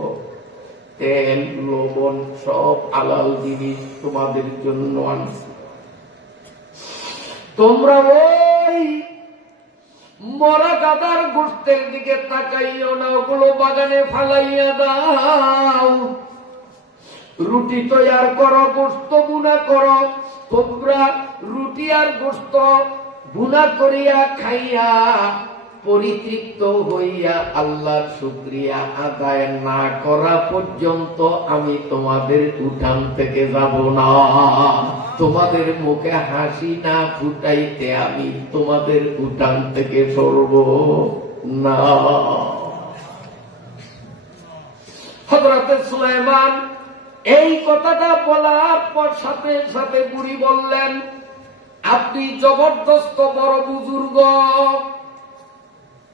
তেল, লবণ, সব হালাল জিনিস তোমাদের জন্য আনছি। তোমরা ওই মরা গাদার গোস্তের দিকে তাকাইও না, ওগুলো বাগানে ফালাইয়া দাও। রুটি তৈয়ার করো, গোস্ত বুনা করো। তোমরা রুটি আর গোস্ত বুনা করিয়া খাইয়া পরিতৃপ্ত হইয়া আল্লাহর শুকরিয়া আদায় না করা পর্যন্ত আমি তোমাদের উঠান থেকে যাব না। তোমাদের মুখে হাসি না ফুটাইতে আমি তোমাদের উঠান থেকে সরব না। হযরত সুলাইমান এই কথাটা বলার পর সাথে সাথে বুড়ি বললেন, আপনি জবরদস্ত বড় বুজুর্গ,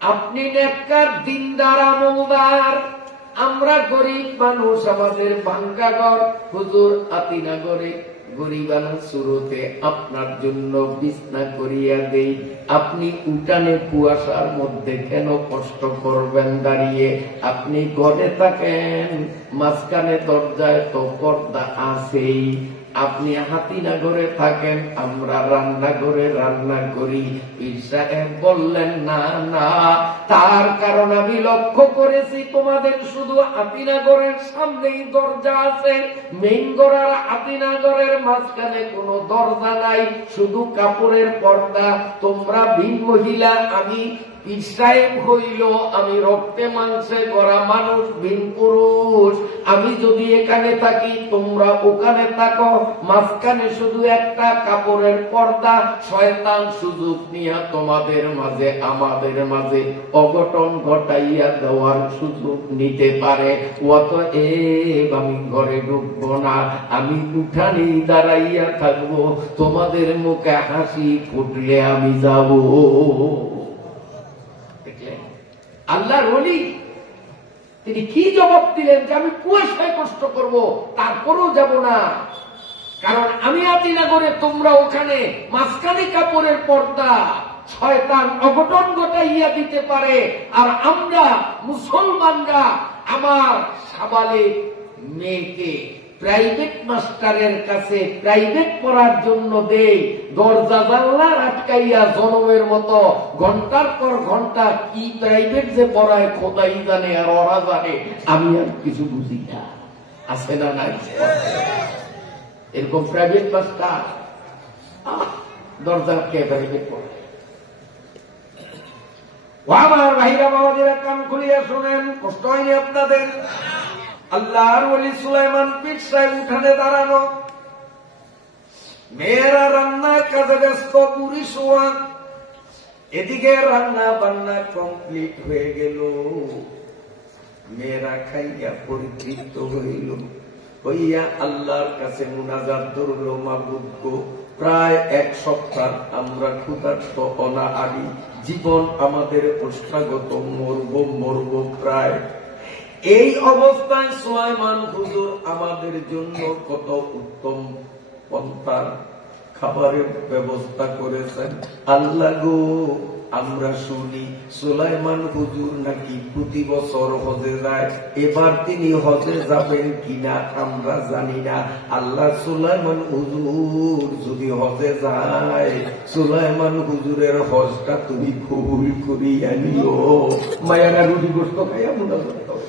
আপনি নেককার, দিনদার, আমলদার, আমরা গরিব মানুষ, আমাদের ভাঙ্গা ঘর। হুজুর আতিনাগরে গরিবানা শুরুতে আপনার জন্য বিছনা করিয়া দেই, আপনি উঠানে কুয়াশার মধ্যে কেন কষ্ট করবেন দাঁড়িয়ে? আপনি ঘরে থাকেন, মাঝখানে দরজায় তো পর্দা আছেই, আপনি হাতিনগরে থাকেন, আমরা রান্নাঘরে রান্না করি। পীর সাহেব বললেন, না না, তার কারণ আমি লক্ষ্য করেছি তোমাদের শুধু হাতিনগরের সামনেই দরজা আছে, মেইন গড়ার হাতিনগরের মাঝখানে কোনো দরজা নাই, শুধু কাপড়ের পর্দা। তোমরা ভিন মহিলা, আমি পীর সাহেব হইল, আমি রক্তে মাংসে গড়া মানুষ, ভিন পুরুষ। আমি যদি এখানে থাকি, তোমরা ওখানে থাকো, মাঝখানে শুধু একটা কাপড়ের পর্দা। শয়তান সুযোগ নিয়ে তোমাদের মাঝে আমাদের মাঝে অঘটন ঘটাইয়া দেওয়ার সুযোগ নিতে পারে। অতএব আমি ঘরে ঢুকবো না, আমি উঠানেই দাঁড়াইয়া থাকবো, তোমাদের মুখে হাসি ফুটলে আমি যাব। আল্লাহর ওলি তিনি কি জবাব দিলেন যে আমি কুয়াশায় কষ্ট করব, তারপরও যাব না, কারণ আমি হাতিনগরে, তোমরা ওখানে, মাঝখানে কাপড়ের পর্দা। শয়তান অঘটন ঘটাইয়া দিতে পারে। আর আমরা মুসলমানরা আমার সাবালেক মেয়েকে প্রাইভেট মাস্টারের কাছে প্রাইভেট পড়ার জন্য দেই, দরজা জানলা আটকাইয়া জনমের মতো ঘন্টার পর ঘন্টা কি প্রাইভেট যে পড়ায় খোদাই জানে আর ওরা জানে, আমি আর কিছু বুঝি না। আছে না নাই এরকম প্রাইভেট মাস্টার? দরজা আটকে প্রাইভেট পড়ায়। আমার ভাইরা বাবাদের কান খুলিয়া শোনেন, কষ্ট হয়নি আপনাদের? আল্লাহর ওলি সুলাইমান পীর সাহেব উঠানে দাঁড়ানো, মেয়েরা রান্নার কাজে ব্যস্ত, পুরি শোয়া। এদিকে রান্না বান্না কমপ্লিট হয়ে গেল, মেয়েরা খাইয়া পরিতৃপ্ত হইল, হইয়া আল্লাহর কাছে মুনাজাত ধরল, মাবুদ গো, প্রায় এক সপ্তাহ আমরা ক্ষুধার্ত অনাহারি, জীবন আমাদের অষ্টাগত, মরব প্রায়। এই অবস্থায় সুলাইমান হুজুর আমাদের জন্য কত উত্তম পন্থার খাবারের ব্যবস্থা করেছেন। আল্লাহ গো, আমরা শুনি সুলাইমান হুজুর নাকি প্রতি বছর হজে যায়, এবার তিনি হজে যাবেন কিনা আমরা জানি না। আল্লাহ, সুলাইমান হুজুর যদি হজে যায়, সুলাইমান হুজুরের হজটা তুমি কবুল করিয়া নিও। মায়ারা রুটি গোস্ত খাইয়া মনে করতে হবে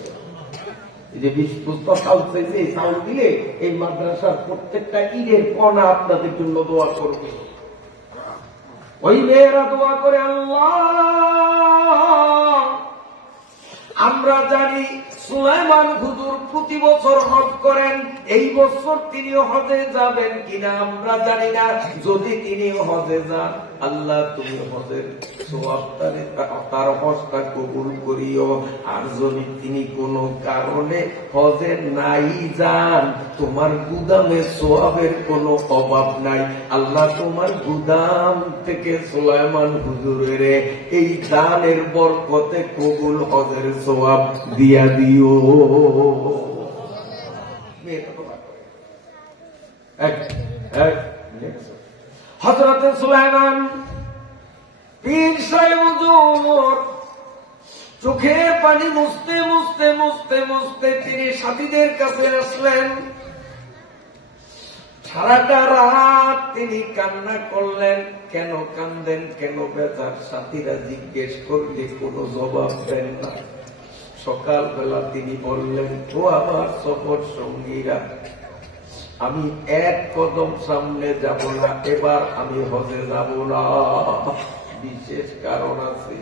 যে 20 বস্তা চাউল চাইছে, চাউল দিলে এই মাদ্রাসার প্রত্যেকটা ঈদের কণা আপনাদের জন্য দোয়া করবে। ওই মেয়েরা দোয়া করে, আল্লাহ, আমরা জানি সুলাইমান হুজুর প্রতি বছর হজ করেন, এই বছর তিনি হজে যাবেন কিনা আমরা জানি না। যদি তিনি হজে যান, আল্লাহ তুমি হজের সওয়াবটারে তার হজটা কবুল করিও। আর যদি তিনি কোনো কারণে হজে নাই যান, তোমার গুদামে সওয়াবের কোনো অভাব নাই। আল্লাহ তোমার গুদাম থেকে সুলাইমান হুজুরের এই দানের বরকতে কবুল হজের সওয়াব দিয়া দিও। হযরত সুলাইমান পীর সাহেব হুজুর চোখে পানি মুছতে মুছতে মুছতে মুছতে তিনি সাথীদের কাছে আসলেন। সারাটা রাত তিনি কান্না করলেন। কেন কান্দেন, কেন বেজার? সাথীরা জিজ্ঞেস করলে কোনো জবাব দেন না। সকালবেলা তিনি বললেন, ও আমার সফর সঙ্গীরা, আমি এক কদম সামনে যাব না, এবার আমি হজে যাব না। বিশেষ কারণ আছে,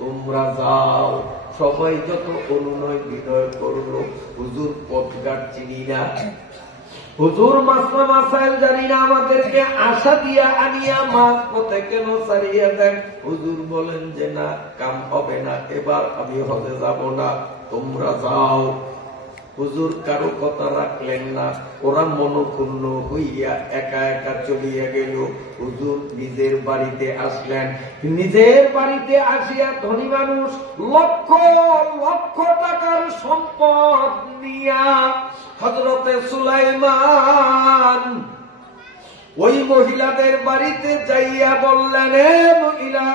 তোমরা যাও। সবাই যত অনুনয় বিনয় করলো, হুজুর পথঘাট চিনি না, হুজুর মাসলা মাসাইল জানি না, আমাদেরকে আশা দিয়া আনিয়া মাছ পথে কেন ছাড়িয়ে দেন? হুজুর বলেন যে না, কাম হবে না, এবার আমি হজে যাব না, তোমরা যাও। হুজুর কারো কথা রাখলেন না, ওরা মনক্ষুণ্ণ হইয়া একা একা চলিয়া গেল। হুজুর নিজের বাড়িতে আসলেন। নিজের বাড়িতে আসিয়া ধনী মানুষ লক্ষ লক্ষ টাকার সম্পদ নিয়া হযরতে সুলাইমান ওই মহিলাদের বাড়িতে যাইয়া বললেন, হে মহিলা,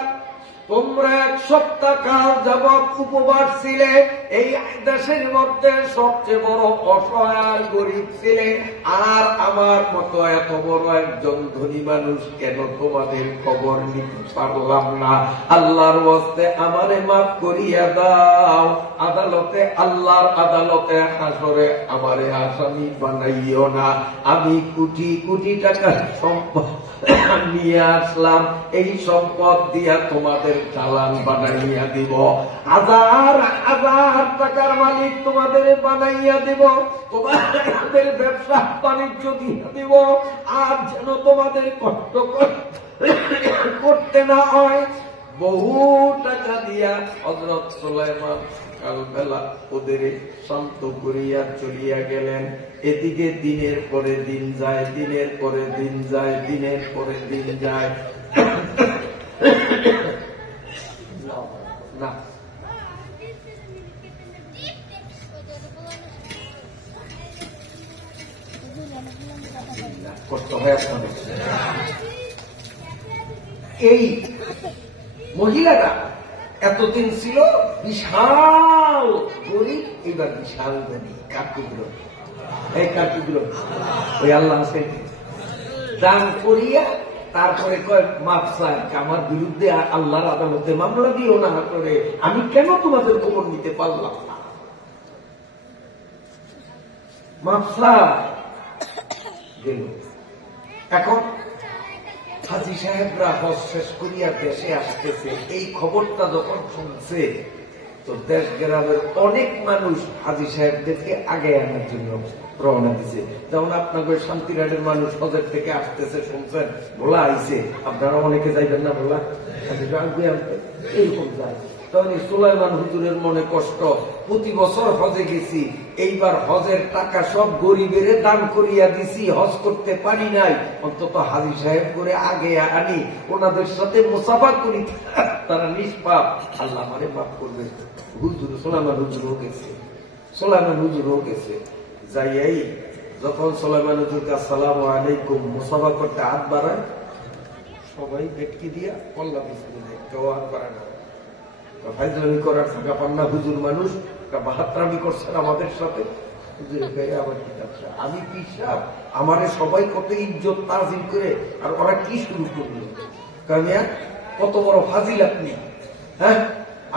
তোমরা 1 সপ্তাহ কাল যাবৎ উপবাস ছিলে, এই দেশের মধ্যে সবচেয়ে বড় অসহায় গরিব ছিলে, আর আমার মতো এত বড় একজন ধনী মানুষ কেন তোমাদের খবর নিতে পারলাম না? আল্লাহর ওয়াস্তে আমারে মাফ করিয়া দাও। আদালতে, আল্লাহর আদালতে হাসরে আমারে আসামি বানাইও না। আমি কোটি কোটি টাকার সম্পদ নিয়ে আসলাম, এই সম্পদ দিয়া তোমাদের চালান বানাইয়া দিব। 1000 1000 টাকার মালিক তোমাদের বানাইয়া দিব, তোমাদের ব্যবসা বাণিজ্য দিয়া দিব, আর যেন তোমাদের কষ্ট করতে না হয়। বহু টাকা দিয়া হযরত সুলাইমান সকালবেলা ওদের শান্ত করিয়া চলিয়া গেলেন। এদিকে দিনের পরে দিন যায়, দিনের পরে দিন যায়, দিনের পরে দিন যায়। না কষ্ট হয় আপনাদের। এই মহিলারা এতদিন ছিল বিশাল গরিব, এবার বিশাল ধনী। কাকুগ্র, এই কাকুগ্র ওই আল্লাহ হোসেন দান করিয়া তারপরে কয় মাফ চাই, আমার বিরুদ্ধে আল্লাহর আদালতে মামলা দিও না করে আমি কেন তোমাদের খবর নিতে পারলাম না? মাফ চাই গেল। এখন হাজী সাহেবরা হজ শেষ করিয়া দেশে আসতেছে, এই খবরটা যখন শুনছে তো দেশ গ্রামের অনেক মানুষ হাজী সাহেবদেরকে আগে আনার জন্য রওনা দিছে। যেমন আপনাদের শান্তিরাটের মানুষ হজের থেকে আসতেছে, শুনছেন ভোলা আইছে, আপনারা অনেকে যাইবেন না ভোলা, এইরকম যায়। তখন সুলাইমান হুজুরের মনে কষ্ট, প্রতি বছর হজে গেছি, এইবার হজের টাকা সব গরিবের দান করিয়া দিছি, হজ করতে পারি নাই, অন্তত হাজী সাহেব করে আগে আনি, ওনাদের সাথে মুসাফা করি, তারা নিষ্পাপ, আল্লাহ আমারে মাফ করবে। হুজুর সুলাইমান হুজুরও গেছে, সুলাইমান হুজুরও গেছে। যাইয়াই যখন সুলাইমান হুজুরকে আসসালামু আলাইকুম মুসাফা করতে হাত বাড়ায়, সবাই ভেটকি দিয়া পল্লা পিছনে দেয়, কেউ হাত বাড়ায় না। ফাইজলামি করার থাকা পান্না হুজুর মানুষ, বাহাত্রামি করছেন আমাদের সাথে। হুজুরের গায়ে আবার কিতাব, আমি পিসাব, আমারে সবাই কত ইজ্জত তাজিম করে, আর ওরা কি শুরু করলো? কারণ কত বড় ফাজিল আপনি, হ্যাঁ?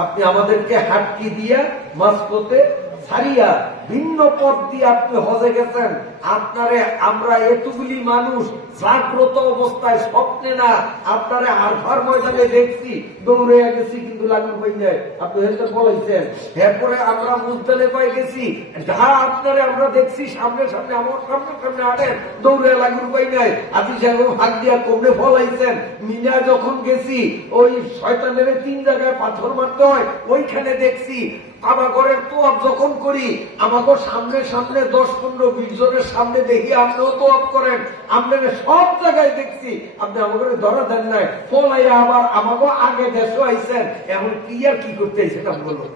আপনি আমাদেরকে হাটকি দিয়া মাঝপথে ছাড়িয়া ভিন্ন পথ দিয়ে আপনি হজে গেছেন। আপনারে আমরা এতগুলি মানুষ জাগ্রত অবস্থায়, স্বপ্নে না, আপনারে আরফার ময়দানে দেখছি, দৌড়ে গেছি, কিন্তু লাগুর পাই নাই, আপনি হেলতে বলাইছেন। এরপরে আমরা মুজদালিফায় গেছি, যা আপনারে আমরা দেখছি সামনে সামনে, আমার সামনে সামনে আনেন, দৌড়ে লাগুর পাই নাই, হাজী সাহেব ভাগ দিয়া কমনে ফলাইছেন। মিনা যখন গেছি, ওই শয়তানের 3 জায়গায় পাথর মারতে হয়, ওইখানে দেখছি। কাবাঘরের তোয়াফ যখন করি, আমাকে সামনে সামনে 10-15-20 জনের সামনে দেখি আপনিও তোয়াফ করেন, আপনাকে সব জায়গায় দেখছি, আপনি আমাকে ধরা দেন নাই, ফলাইয়া আবার আমাকে আগে দেশে আইছেন, এখন কি আর কি করতে আইছেন আমি বলবো?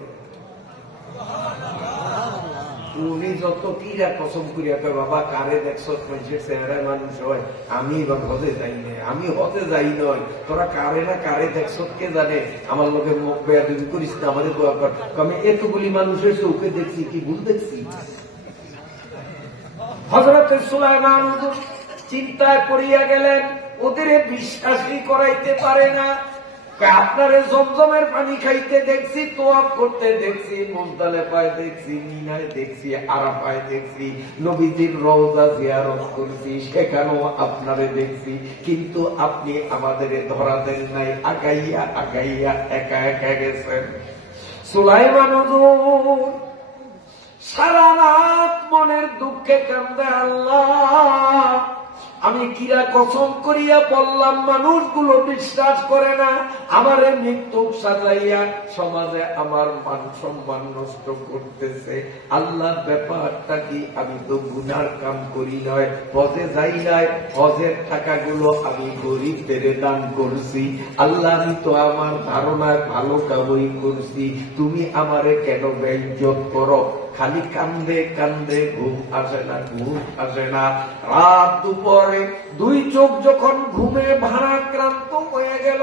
উনি যত কিরা কসম করিয়া কয়, বাবা কারে দেখছো মানুষের চেহারায় মানুষ হয়, আমি এবার হজে যাই না, আমি হজে যাই নয়, তোরা কারে না কারে দেখছো কে জানে, আমার লোকের মুখ বেয়াদবি করিস না, আমাদের আমি এতগুলি মানুষের চোখে দেখছি, কি ভুল দেখছি? হযরত সুলাইমান হুজুর চিন্তায় পড়িয়া গেলেন, ওদের বিশ্বাসই করাইতে পারে না। আপনারে জমজমের পানি খাইতে দেখছি, তোয়াফ করতে দেখছি, মুজদালিফায় দেখছি, মিনায় দেখছি, আরাফায় দেখছি, নবীজির রওজা জিয়ারত করছি, সেখানেও আপনারে দেখছি, কিন্তু আপনি আমাদের ধরা দেন নাই, আগাইয়া আগাইয়া একা একা গেছেন। সুলাইমান হুজুর সারা রাত মনের দুঃখে কান্দে, আল্লাহ আমি কিরা কসম করিয়া বললাম, মানুষগুলো বিশ্বাস করে না, আমার মৃত্যু সাজাইয়া সমাজে আমার মান সম্মান নষ্ট করতেছে। আল্লাহ ব্যাপারটা কি? আমি তো গুনার কাম করি নয়, হজে যাই নাই, হজের টাকাগুলো আমি গরিবদের দান করছি। আল্লাহ আমি তো আমার ধারণায় ভালো কামই করছি, তুমি আমারে কেন বেইজ্জত করো? খালি কান্দে কান্দে, ঘুম আসে না, ঘুম আসে না, রাত দুপুর পরে দুই চোখ যখন ঘুমে ভারাক্রান্ত হয়ে গেল,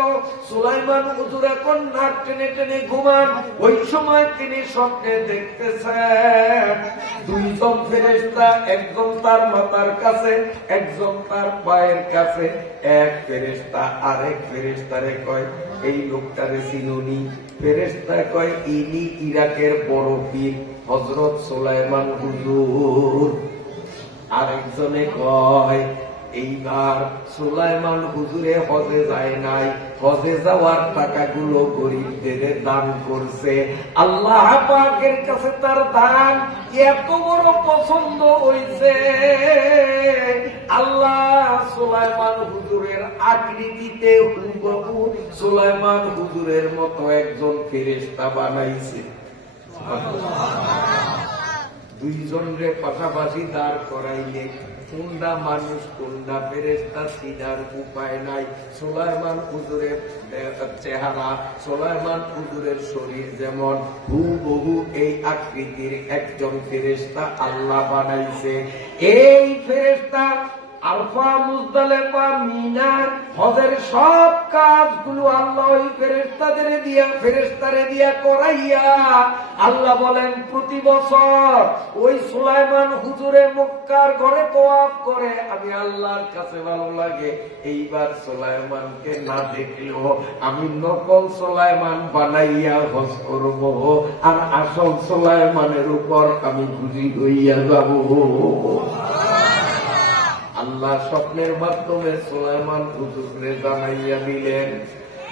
সুলাইমান হুজুর এখন নাক টেনে টেনে ঘুমান। ওই সময় তিনি স্বপ্নে দেখতেছেন দুইজন ফেরেশতা, একজন তার মাথার কাছে, একজন তার পায়ের কাছে। এক ফেরেশতা আরেক ফেরেশতারে কয়, এই লোকটারে চিনুনি? ফেরেশতা কয়, ইনি ইরাকের বড় পীর হযরত সুলাইমান হুজুর। আরেকজনে কয়, এইবার সুলাইমান হুজুরে হজে যায় নাই, হজে যাওয়ার টাকাগুলো গরিবদের দান করছে। আল্লাহ পাকের কাছে তার দান এত বড় পছন্দ হইছে, আল্লাহ সুলাইমান হুজুরের আকৃতিতে হুবহু সুলাইমান হুজুরের মতো একজন ফেরেশতা বানাইছে। দুইজনরে পাশাপাশি দাঁড় করাইলে কোনটা মানুষ কোনটা ফেরেশতা চিনার উপায় নাই। সুলাইমান হুজুরের চেহারা, সুলাইমান হুজুরের শরীর যেমন হুবহু এই আকৃতির একজন ফেরেশতা আল্লাহ বানাইছে। এই ফেরেশতা আরফা, মুজদালিফা, মিনা, হজের সব কাজগুলো আল্লাহ ওই ফেরেশতারে দিয়া করাইয়া আল্লাহ বলেন, প্রতি বছর ওই সুলাইমান হুজুরে মক্কার ঘরে তওয়াফ করে। আমি আল্লাহর কাছে ভালো লাগে, এইবার সুলাইমানকে না দেখলেও আমি নকল সুলাইমান বানাইয়া হজ করব, আর আসল সুলাইমানের উপর আমি খুশি হইয়া যাব। আল্লাহ স্বপ্নের মাধ্যমে সুলাইমান হুজুরকে জানাইয়া দিলেন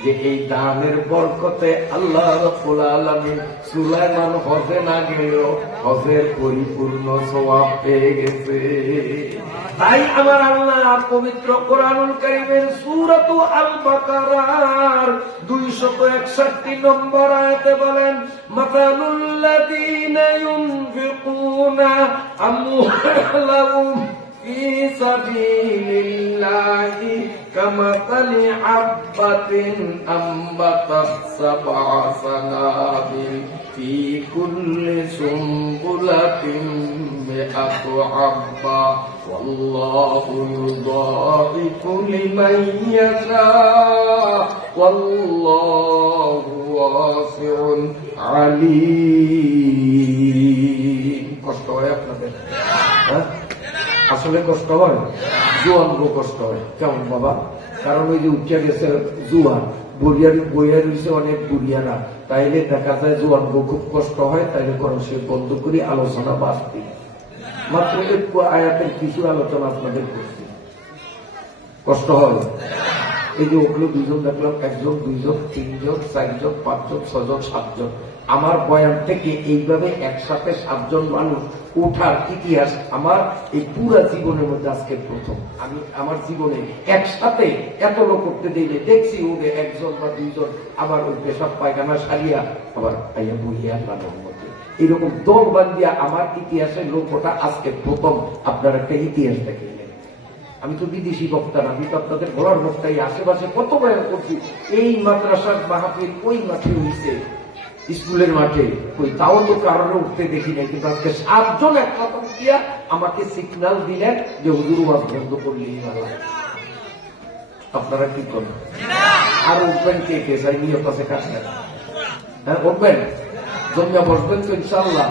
যে এই দানের বরকতে আল্লাহ রাব্বুল আলামিন সুলাইমান হজে না গেলেও হজের পরিপূর্ণ সওয়াব পেয়ে গেছে। তাই আমার আল্লাহ পবিত্র কোরআনুল কারীমের সূরাত আল বাকারার 261 নম্বর আয়াতে বলেন, মাতালুল লাযীনা ইউনফিকুনা আমওয়ালাহুম في سبيل الله كمثل حبة أنبتت 7 سنابل في كل سنبلة 100 حبة والله يضاعف لمن يشاء والله واسع عليم। কষ্ট হয় আপনাদের? আসলে কষ্ট হয়, জোয়ানগো কষ্ট হয়। কেমন বাবা? কারণ ওই যে উঠে গেছে জুয়ান, বইয়া রয়েছে অনেক বুড়িয়ারা, তাইলে দেখা যায় জোয়ানগো খুব কষ্ট হয়। তাইলে কোনো সে বন্ধ করি, আলোচনা বাদ দিই। মাত্র একটু আয়াতের কিছু আলোচনা আপনাদের করছি। কষ্ট হয়। এই যে ওগুলো দুইজন দেখলাম, একজন, দুইজন, তিনজন, 4 জন, 5 জন, 6 জন, 7 জন। আমার বয়ান থেকে এইভাবে একসাথে 7 জন মানুষ ওঠার ইতিহাস আমার এই পুরা জীবনের মধ্যে আজকে প্রথম। আমি আমার জীবনে একসাথে এত লোক করতে দিলে দেখছি ওদের 1 জন বা 2 জন আবার ওই পেশাব পায়খানা সারিয়া আবার আইয়া বইয়া লাগানোর মধ্যে এরকম দল বান্ধিয়া আমার ইতিহাসে লোক ওঠা আজকে প্রথম। আপনার একটা ইতিহাস দেখে, আমি তো বিদেশি বক্তা না, আমি তো আপনাদের ঘোরার বক্তাই। আশেপাশে কত বয়ান করছি, এই মাদ্রাসার মাহফিল ওই মাঠে হইছে, স্কুলের মাঠে, ওই তাও তো কারণে উঠতে দেখি নাই। কিন্তু আজকে 7 জন একরকম দিয়া আমাকে সিগন্যাল দিলেন যে হুজুর ওয়াজ বন্ধ করলেই ভালো। আপনারা কি করেন? আর উঠবেন কে কে? চাই নিয়ত আছে কাছে? হ্যাঁ, উঠবেন, জমিয়া বসবেন তো ইনশাল্লাহ।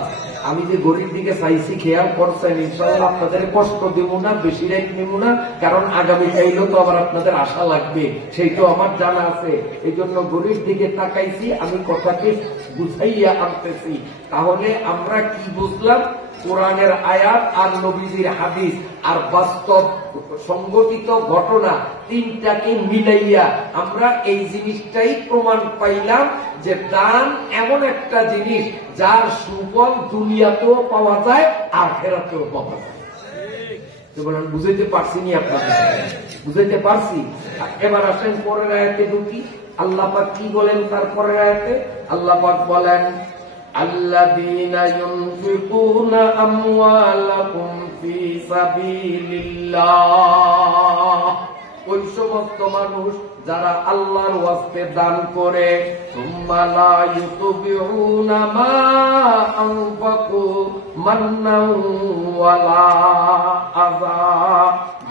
আমি যে গরিব দিকে চাইছি খেয়াল করছেন, ইনশাআল্লাহ আপনাদের কষ্ট দেব না, বেশি রেট নেব না। কারণ আগামী চাইলেও তো আবার আপনাদের আশা লাগবে, সেইটাও আমার জানা আছে। এই জন্য গরিব দিকে তাকাইছি, আমি কথাকে বুঝাইয়া আনতেছি। তাহলে আমরা কি বুঝলাম? কোরআনের আয়াত আর নবীজির হাদিস আর বাস্তব সংগঠিত ঘটনা তিনটাকে মিলাইয়া আমরা এই জিনিসটাই প্রমাণ পাইলাম যে দান এমন একটা জিনিস যার সুফল দুনিয়াতেও পাওয়া যায়, আখিরাতেও পাওয়া যায়। বুঝাইতে পারছি নি? আপনাদের বুঝাইতে পারছি? এবার আসেন পরের আয়াতে ঢুকি। আল্লাহ পাক কি বলেন তারপরের আয়াতে? আল্লাহ পাক বলেন, الذين ينفقون أموالهم في سبيل الله, ওই সমস্ত মানুষ যারা আল্লাহর ওয়াস্তে দান করে, সুম্মা লা ইউতবিউনা মা আনফাকু মান্নান ওয়ালা আযা,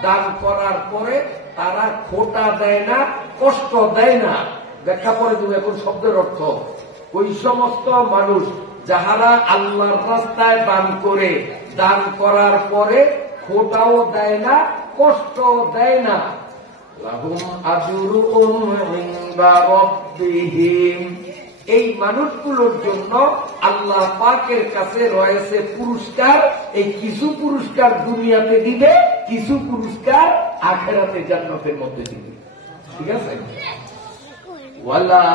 দান করার পরে তারা খোটা দেয় না, কষ্ট দেয় না। ব্যাখ্যা করে তুমি এখন শব্দের অর্থ। ওই সমস্ত মানুষ যাহারা আল্লাহর রাস্তায় দান করে, দান করার পরে খোটাও দেয় না, কষ্ট দেয় না। লাহুম আজরুহুম ইনদা রাব্বিহিম, এই মানুষগুলোর জন্য আল্লাহ পাকের কাছে রয়েছে পুরস্কার। এই কিছু পুরস্কার দুনিয়াতে দিবে, কিছু পুরস্কার আখিরাতে জান্নাতের মধ্যে দিবে। ঠিক আছে? ওয়ালা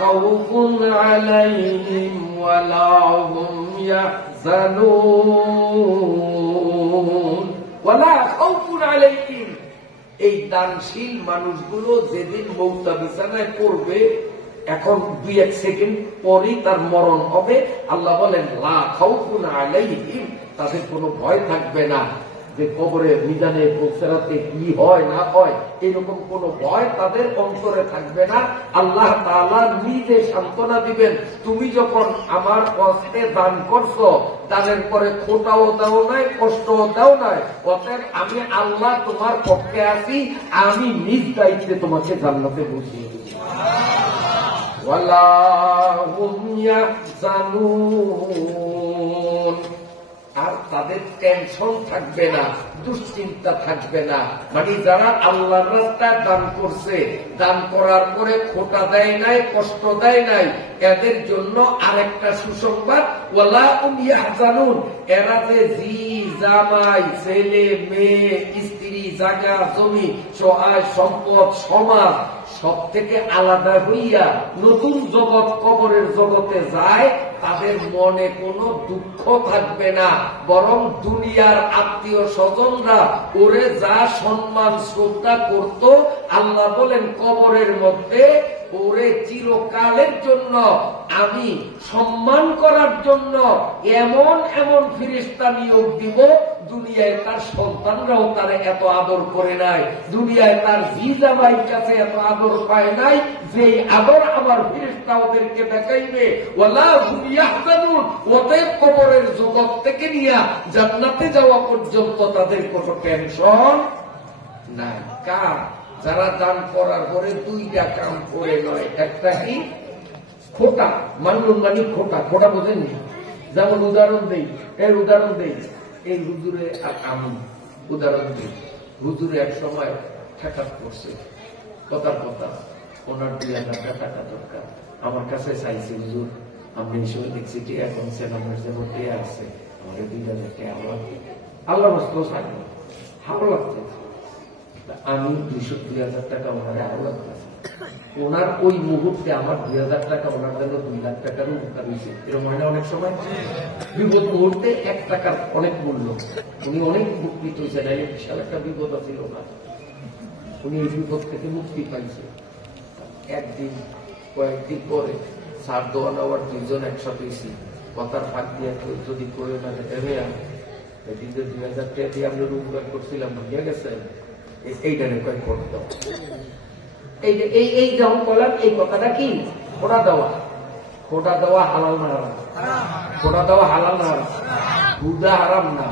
খাউফুন আলাইহিম ওয়ালা হুম ইয়াহজানুন, ওয়ালা খাউফুন আলাইহিম, এই দানশীল মানুষগুলো যেদিন মৌতা বিছানায় পড়বে, এখন 2-1 সেকেন্ড পরেই তার মরণ হবে। আল্লাহ বলেন লা খাউফুন আলাইহিম, তাদের কোনো ভয় থাকবে না যে কবরে মিজানে পৌঁছাতে কি হয় না হয়, এরকম কোন ভয় তাদের অন্তরে থাকবে না। আল্লাহ তাআলা নিজে সান্ত্বনা দিবেন, তুমি যখন আমার কষ্টে দান করছো, দানের পরে খোটাও দাও নাই, কষ্টও দাও নাই, অতএব আমি আল্লাহ তোমার পক্ষে আছি, আমি নিজ দায়িত্বে তোমাকে জান্নাতে বসিয়ে দেব। ওয়ালা হুম ইয়াহজানুন, আর তাদের টেনশন থাকবে না, দুশ্চিন্তা থাকবে না। মানে যারা আল্লাহর রাস্তায় দান করছে, দান করার পরে খোটা দেয় নাই, কষ্ট দেয় নাই, এদের জন্য আরেকটা সুসংবাদ, ওয়ালা হুম ইয়াহজানুন, এরা যে জি জামাই, ছেলে মেয়ে, স্ত্রী, জায়গা জমি, সহায় সম্পদ, সমাজ সব থেকে আলাদা হইয়া নতুন জগৎ, কবরের জগতে যায়, তাদের মনে কোনো দুঃখ থাকবে না। বরং দুনিয়ার আত্মীয় স্বজনরা ওরে যা সম্মান শ্রদ্ধা করত, আল্লাহ বলেন কবরের মধ্যে ওরে চিরকালের জন্য আমি সম্মান করার জন্য এমন এমন ফেরেশতা নিয়োগ দিব, দুনিয়ায় তার সন্তানরাও তার এত আদর করে নাই, দুনিয়ায় তার জি জামাইয়ের কাছে এত আদর পায় নাই, যে আদর আমার ফেরেশতা ওদেরকে দেখাইবে। ওয়ালা হুম ইয়াহজানুন, অতএব কবরের জগৎ থেকে নিয়ে জান্নাতে যাওয়া পর্যন্ত তাদের কোনো টেনশন নাই। কার? যারা দান করার পরে 2টা কাম করে নয়। একটা কি? খোটা। মানলুম মানে খোটা। খোটা বোঝেননি? যেমন উদাহরণ দেই, এর উদাহরণ দেই, এই হুজুরে আর আমি উদাহরণ দিই। হুজুরে এক সময় ঠেকাত করছে, কথার কথা, ওনার 2000 টাকা দরকার, আমার কাছে চাইছে, হুজুর আমি হিসেবে দেখছি কি এখন সেনামের যেমন টেয়া আছে, আমার 2000 টাকা আল্লাহ মস্ত থাকবে, ভালো লাগছে। আমি 2000 টাকা ওনারে আরো লাগতেছে। ওনার ওই মুহূর্তে আমার 2000 টাকা ওনার জন্য 2 লাখ টাকারও উপকার হয়েছে। এরকম হয় না অনেক সময়? বিপদ মুহূর্তে 1 টাকার অনেক মূল্য। উনি অনেক উপকৃত হয়েছেন, এই বিশাল একটা বিপদ ছিল না, উনি এই বিপদ থেকে মুক্তি পাইছে। একদিন কয়েকদিন পরে সার দোয়া নেওয়ার 2জন একসাথে হয়েছি, কথার ফাঁক দিয়ে যদি করে না দেবে, এদিন যে 2000 টাকা দিয়ে আমরা উপকার করছিলাম, বুঝিয়ে গেছে এইটা কয়েক করতে এই যখন বললাম এই কথাটা কি? খোটা দেওয়া। খোটা দেওয়া হালাল না হারাম? খোটা দেওয়া হালাল না হারাম? হুদা হারাম না।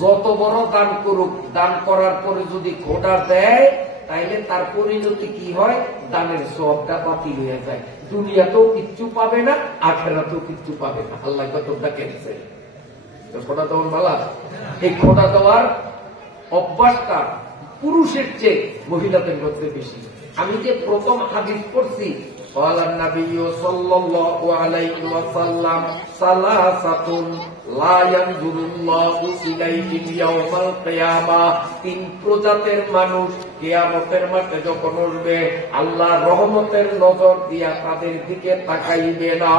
যত বড় দান করুক, দান করার পরে যদি খোটা দেয়, তাইলে তার পরিণতি কি হয়? দানের সবটা বাতিল হয়ে যায়। দুনিয়াতেও কিচ্ছু পাবে না, আখিরাতেও কিচ্ছু পাবে না। আল্লাহ কতটা কেটেছে খোটা দেওয়ার মালা। এই খোটা দেওয়ার অভ্যাসটা পুরুষের চেয়ে মহিলাদের মধ্যে বেশি। আমি যে প্রথম হাদিস পড়ছি, ক্বালা নবী সাল্লাল্লাহু আলাইহি ওয়াসাল্লাম সালাসাতুন লা ইয়ানজুরুল্লাহু ইলাইহিম ইয়াওমাল কিয়ামাহ, 3 প্রজাতির মানুষ কিয়ামতের মাঠে যখন উঠবে, আল্লাহ রহমতের নজর দিয়া তাদের দিকে তাকাইবে না।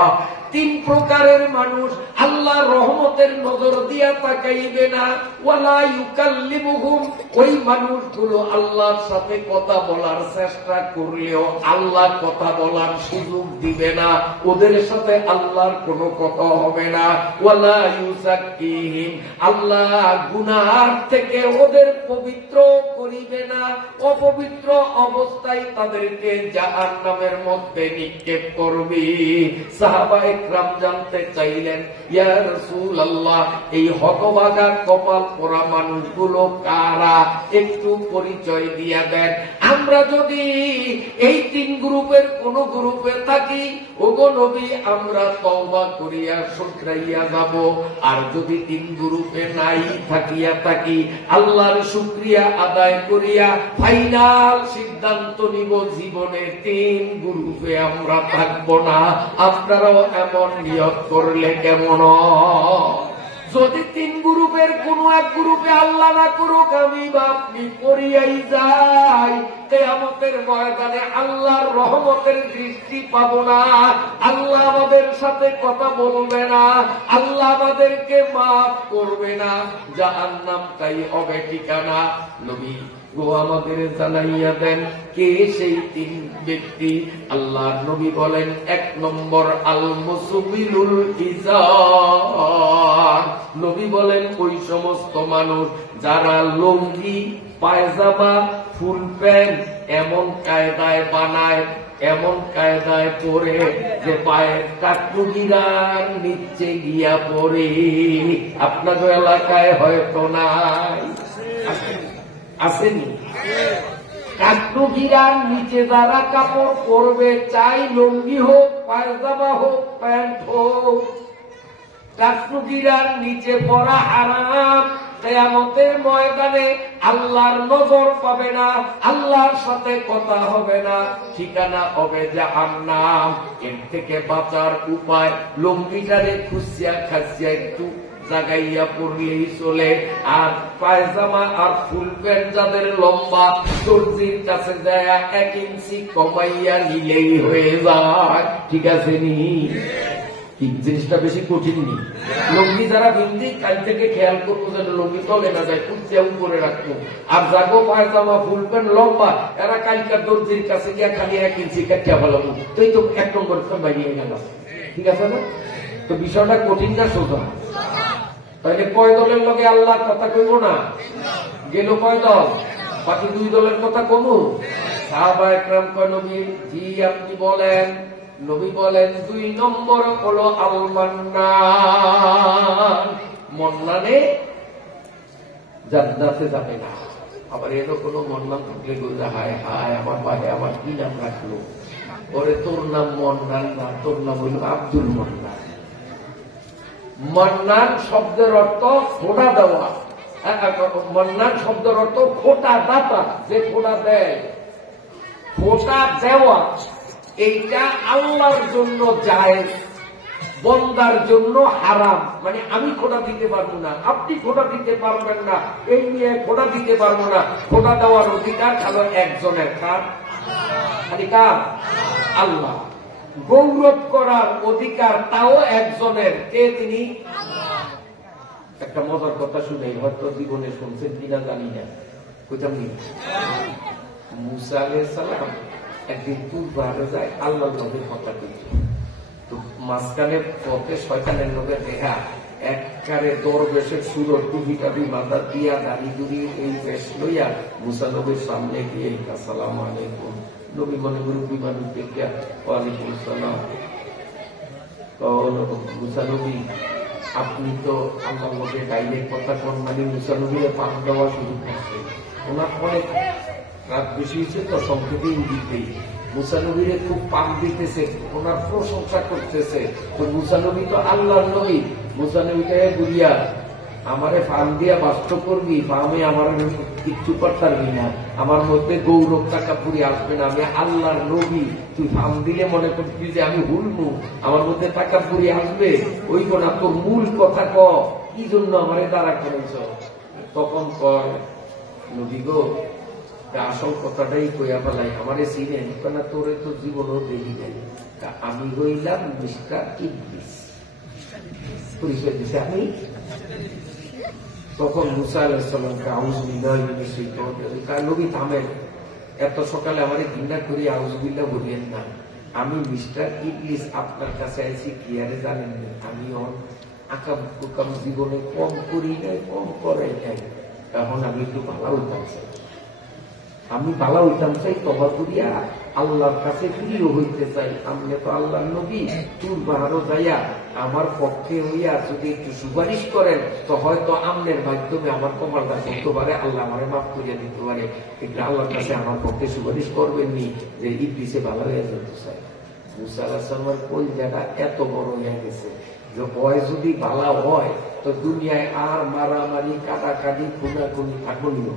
3 প্রকারের মানুষ আল্লাহ রহমতের নজর দিয়া তাকাইবে না। ওয়ালা ইউকাল্লিমুহুম, ওই মানুষগুলো আল্লাহর সাথে কথা বলার চেষ্টা করলেও আল্লাহ কথা বলার সুযোগ দিবে না, ওদের সাথে আল্লাহর কোনো কথা হবে না। ওয়ালা ইউযাক্কিহিম, আল্লাহ গুনাহ থেকে ওদের পবিত্র করিবে না, অপবিত্র অবস্থায় তাদেরকে জাহান্নামের মধ্যে নিক্ষেপ করবে। সাহাবায়ে ইকরাম জানতে চাইলেন, ইয়া রাসূলুল্লাহ, এই হতভাগা কপাল পোড়া মানুষগুলো কারা, একটু পরিচয় দিয়া দেন। আমরা যদি এই 3 গ্রুপের কোন গ্রুপে থাকি, ওগো নবী, আমরা তওবা করিয়া শুকরাইয়া যাব। আর যদি 3 গ্রুপে নাই থাকিয়া থাকি, আল্লাহর শুকরিয়া আদায় করিয়া ফাইনাল সিদ্ধান্ত নিব, জীবনে 3 গ্রুপে আমরা থাকব না। আপনারাও এমন নিয়ত করলে কেমন? যদি 3 গ্রুপের কোন এক গ্রুপে আল্লাহ না করুক আমি বা আপনি পড়িয়াই যাই, কিয়ামতের ময়দানে আল্লাহর রহমতের দৃষ্টি পাব না, আল্লাহ আমাদের সাথে কথা বলবে না, আল্লাহ আমাদেরকে মাফ করবে না, জাহান্নামটাই হবে ঠিকানা। নবী গো আমাদের জানাইয়া দেন কে সেই 3 ব্যক্তি। আল্লাহ নবী বলেন, 1 নম্বর আল মুসবিলুল ইজার। নবী বলেন ওই সমস্ত মানুষ যারা লুঙ্গি, পায়জামা, ফুল প্যান্ট এমন কায়দায় বানায়, এমন কায়দায় পরে যে পায়ের কাকড়িরার নিচে গিয়া পড়ে। আপনাদের এলাকায় হয়তো নাই, আসেনি? কাকড়িরার নিচে যারা কাপড় পরবে, চাই লুঙ্গি হোক, পায়জামা হোক, প্যান্ট হোক, কাকড়িরার নিচে পরা হারাম। কিয়ামতের ময়দানে আল্লাহর নজর পাবে না, আল্লাহর সাথে কথা হবে না, ঠিকানা হবে জাহান্নাম। এর থেকে বাঁচার উপায়, লুঙ্গিটারে খুশিয়া খাসিয়া একটু জাগাইয়া পড়লেই চলে। আর পায়জামা আর ফুল প্যান্ট যাদের লম্বা, দর্জির কাছে যায় 1 ইঞ্চি কমাইয়া নিলেই হয়ে যায়। ঠিক আছে নি? জিনিসটা বেশি কঠিন নেই। লুঙ্গি যারা বিন্দি, কাল থেকে খেয়াল করবো যেন লুঙ্গি তলে না যায়, কুচিয়াও করে রাখবো। আর জাগো পায়জামা ফুল প্যান্ট লম্বা, এরা কালকার দর্জির কাছে গিয়া খালি 1 ইঞ্চি কাটিয়া ফেলাবো, তো এই তো 1 নম্বর বাইরে গেল। ঠিক আছে না? তো বিষয়টা কঠিন না সোজা? তাহলে কয় দলের লগে আল্লাহ কথা কইব না? গেল কয় দল? বাকি 2 দলের কথা কমু। সাহাবা একরাম কয়, নবী জি আপনি বলেন। নবী বলেন 2 নম্বর হলো আল মান্নান। মন্নানে জান্নাতে যাবে না। আবার এরও কোনো মন্নান থাকলে বললে, হায় হায় আমার ভাই আমার কি নাম রাখলো, ওরে তোর নাম মন্নান না, তোর নাম হইল আব্দুল মন্নান। মন্নান শব্দের অর্থ খোটা দেওয়া। মন্নান শব্দের অর্থ খোটা দাতা, যে খোটা দেয়। খোটা দেওয়া এইটা আল্লাহর জন্য জায়েজ, বন্দার জন্য হারাম। মানে আমি খোটা দিতে পারবো না, আপনি খোটা দিতে পারবেন না, এই নিয়ে খোটা দিতে পারবো না। খোটা দেওয়ার অধিকার খালি একজনের, কার? খালি কার? আল্লাহ। গৌরব করার অধিকার তাও একজনের, কে? তিনি। একটা মজার কথা শুনে, হয়তো জীবনে শুনছেন কিনা জানি না, কইতাম নি। মুসা আলাইহিস সালাম একদিন তুর পাহাড়ে যায়, আল্লাহর নবীর কথা কইছে। তো মাঝখানে পথে শয়তানের নবীর দেখা, একবারে দরবেশের সুরত, টুপিটা মাথা দিয়া, দাড়ি দুড়ি এই বেশ লইয়া মুসা নবীর সামনে গিয়ে, আসসালামু আলাইকুম। নবী মনে করে বিমানুর দেখিয়া, ওয়ালাইকুম আসসালাম। মুসা নবী আপনি তো আমার মধ্যে ডাইরেক্ট কথা কোন, মানে মুসা নবীর পান দেওয়া শুরু করছে। ওনার অনেক রাত বেশি হয়েছে তো, সংক্ষেপে ইঙ্গিতেই মুসা নবীরে খুব পান দিতেছে, ওনার প্রশংসা করতেছে। তো মুসা নবী তো আল্লাহর নবী, মুসা নবীকে বুঝিয়া আমারে পান দিয়া বাস্ত করবি, আমি আমার কিচ্ছু করতারবি না, আমার মধ্যে গৌরব টাকা পুরি আসবে না, আমি আল্লাহর নবী, তুই পান দিলে মনে করবি যে আমি হুলমু, আমার মধ্যে টাকা পুরি আসবে, ওই না, তোর মূল কথা ক, কি জন্য আমারে দাঁড়া করেছ? তখন কয়, নবী গো আসল কথাটাই কইয়া ফেলাই, আমারে চিনেন না? তোরে তো জীবনও দেখি নাই, আমি হইলাম মিস্টার ইবলিস। পরিচয় দিছে আমি। তখন মুসা আলাইহিস সালামকে আউযুবিল্লাহি মিনাশ শাইতানির রাজিম, নবী থামেন, এত সকালে আমারে ঘৃণা করি আউযুবিল্লাহ বলিয়েন না, আমি মিস্টার ইবলিস আপনার কাছে আইছি কি আরে জানেন না? আমি আকাম কুকাম জীবনে কম করি নাই, কম করে নাই, এখন আমি একটু ভালো হইতাম চাই, আমি ভালো হইতাম চাই, তবা করিয়া আল্লাহর কাছে প্রিয় হইতে চাই। আপনি তো আল্লাহর নবী, তুর বাহারও যাইয়া আমার পক্ষে হইয়া যদি একটু সুপারিশ করেন তো হয়তো আমনের মাধ্যমে আমার কপালটা করতে পারে, আল্লাহ আমারে মাফ করিয়া দিতে পারে। কিন্তু আল্লাহর কাছে আমার পক্ষে সুপারিশ করবেননি যে ইবলিসে ভালো হয়ে যেতে চাই। মুসা আলাইহিস সালামের কলিজাটা এত বড় হয়ে গেছে যে হয় যদি ভালো হয় তো দুনিয়ায় আর মারামারি কাটাকাটি খুনাখুনি থাকুনিও,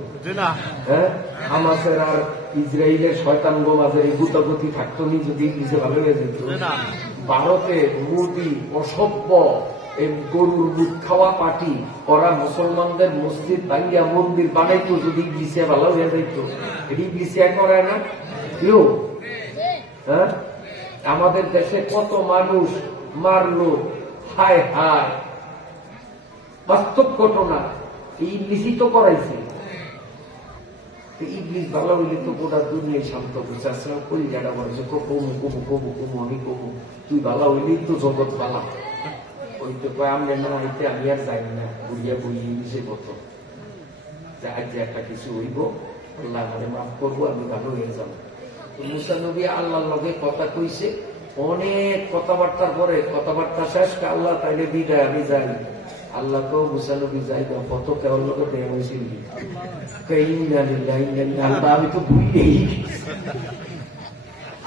হ্যাঁ হামাসের আর ইসরায়েলের শয়তান গোমাজের এই গুতাগুতি থাকতো নি যদি ইবলিসে ভালো হয়ে যেত। ভারতে মোদি অসভ্য এই গরুর দুধ খাওয়া পার্টি ওরা মুসলমানদের মসজিদ ভাঙ্গিয়া মন্দির বানাইতো যদি ইবলিসে ভালো হয়ে যেত। এটি ইবলিসে করায় না কেউ। হ্যাঁ আমাদের দেশে কত মানুষ মারলো, হায় হায় বাস্তব ঘটনা। ইবলিসই তো করাইছে। ইবলিস ভালো হইলে তো গোটা দুনিয়ায় শান্ত করছে। আসলে কলিজাটা বলেছে কমু কমু কমু কমু আমি কমু, তুই ভালো হইলেই তো জগৎ ভালা। ওই তো কয় আমি না হইতে আমি আর যাই না, বুড়িয়া বুড়ি ইংলিশে কত যে আজ একটা কিছু হইব, আল্লাহ মানে মাফ করবো, আমি ভালো হয়ে যাবো। মুসা নবী আল্লাহর লগে কথা কইছে, অনেক কথাবার্তার পরে কথাবার্তা শেষ, আল্লাহ তাইলে বিদায় আমি যাই। আল্লাহ কেউ মুসা নবী যাই না, কত কেমন লোক দেয়া হয়েছিল। আমি তো ভুলেই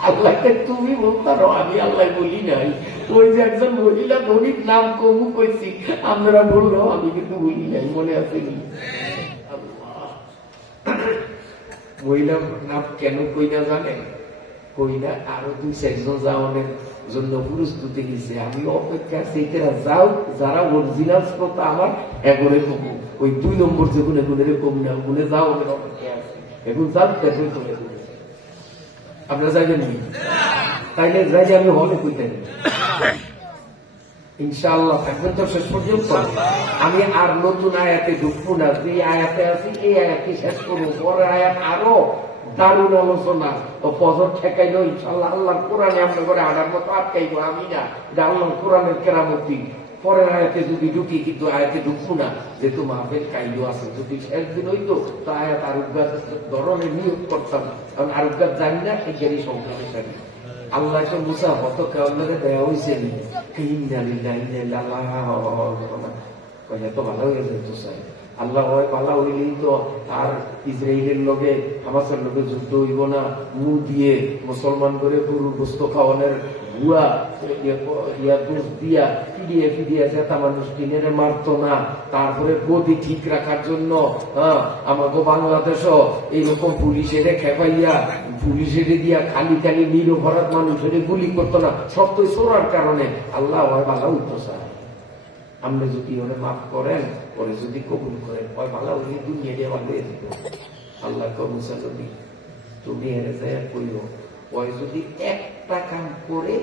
আল্লাহকে তুমি বলতারো, আমি আল্লাহ বলি নাই। ওই যে একজন মহিলা গরিব নাম কমু কইছি, আমরা বললো আমি কিন্তু বলি নাই, মনে আছে নি? মহিলার নাম কেন কই না জানেন? কই না আরো 2-4 যাওয়ানের জন্য প্রস্তুতি নিছে। আমি অপেক্ষা সেইটা যাও, যারা অরিজিনাল শ্রোতা আমার এগরে কমু, ওই 2 নম্বর যেগুলো এগুলো কম না ওগুলো যাও, ওদের অপেক্ষা আছে। এখন যাও দেখবে চলে আপনারা যাইবেন নি? তাইলে যাই আমি হলে কইতেন ইনশাআল্লাহ থাকবেন তো শেষ পর্যন্ত। আমি আর নতুন আয়াতে ঢুকবো না, যে আয়াতে আছি এই আয়াতে শেষ করবো। পরের আয়াত আরো দারুণ আলোচনা ও ফজর ঠেকাইলো ইনশাআল্লাহ। আল্লাহর কোরআনে আমরা করে আনার মতো আটকাইবো আমি না, আল্লাহর কোরআনের কেরামতি। পরের আয়াতে যদি ঢুকি, কিন্তু আয়াতে ঢুকবো না, যেহেতু মাহফিল কাইলো আছে। যদি শেষ দিন হইতো তো আয়াত আরোগ্যার ধরনের নিয়োগ করতাম, কারণ আরোগ্যার জানি না এখানে সংখ্যানে জানি। আল্লাহকে মুসা হত কেমনে দেওয়া হয়েছে তো ভালো হয়ে যেত চাই। আল্লাহ হয় পালা হইলেই তো আর ইসরায়েলের লগে হামাসের লগে যুদ্ধ হইব না। মুখ দিয়ে মুসলমান করে গরুর গোস্ত খাওয়ানোর ভুয়া দোষ দিয়া ফিরিয়ে ফিরিয়ে যেতা মানুষ কিনে মারতো না। তারপরে গদি ঠিক রাখার জন্য আমাকে বাংলাদেশও এইরকম পুলিশের খেপাইয়া পুলিশের দিয়া খালি খালি নিরপরাধ মানুষের গুলি করতো না, সব তো চোরার কারণে। আল্লাহ হয় ভালো হইতো চায়। আপনি যদি ওরে মাফ করেন, ওরে যদি কবুল করেন, ওই ভালো হইলে দুনিয়া দিয়ে ভালো হয়ে যেত। আল্লাহ কবুসা যদি তুমি এনে যায় কইও, ওই যদি একটা কাম করে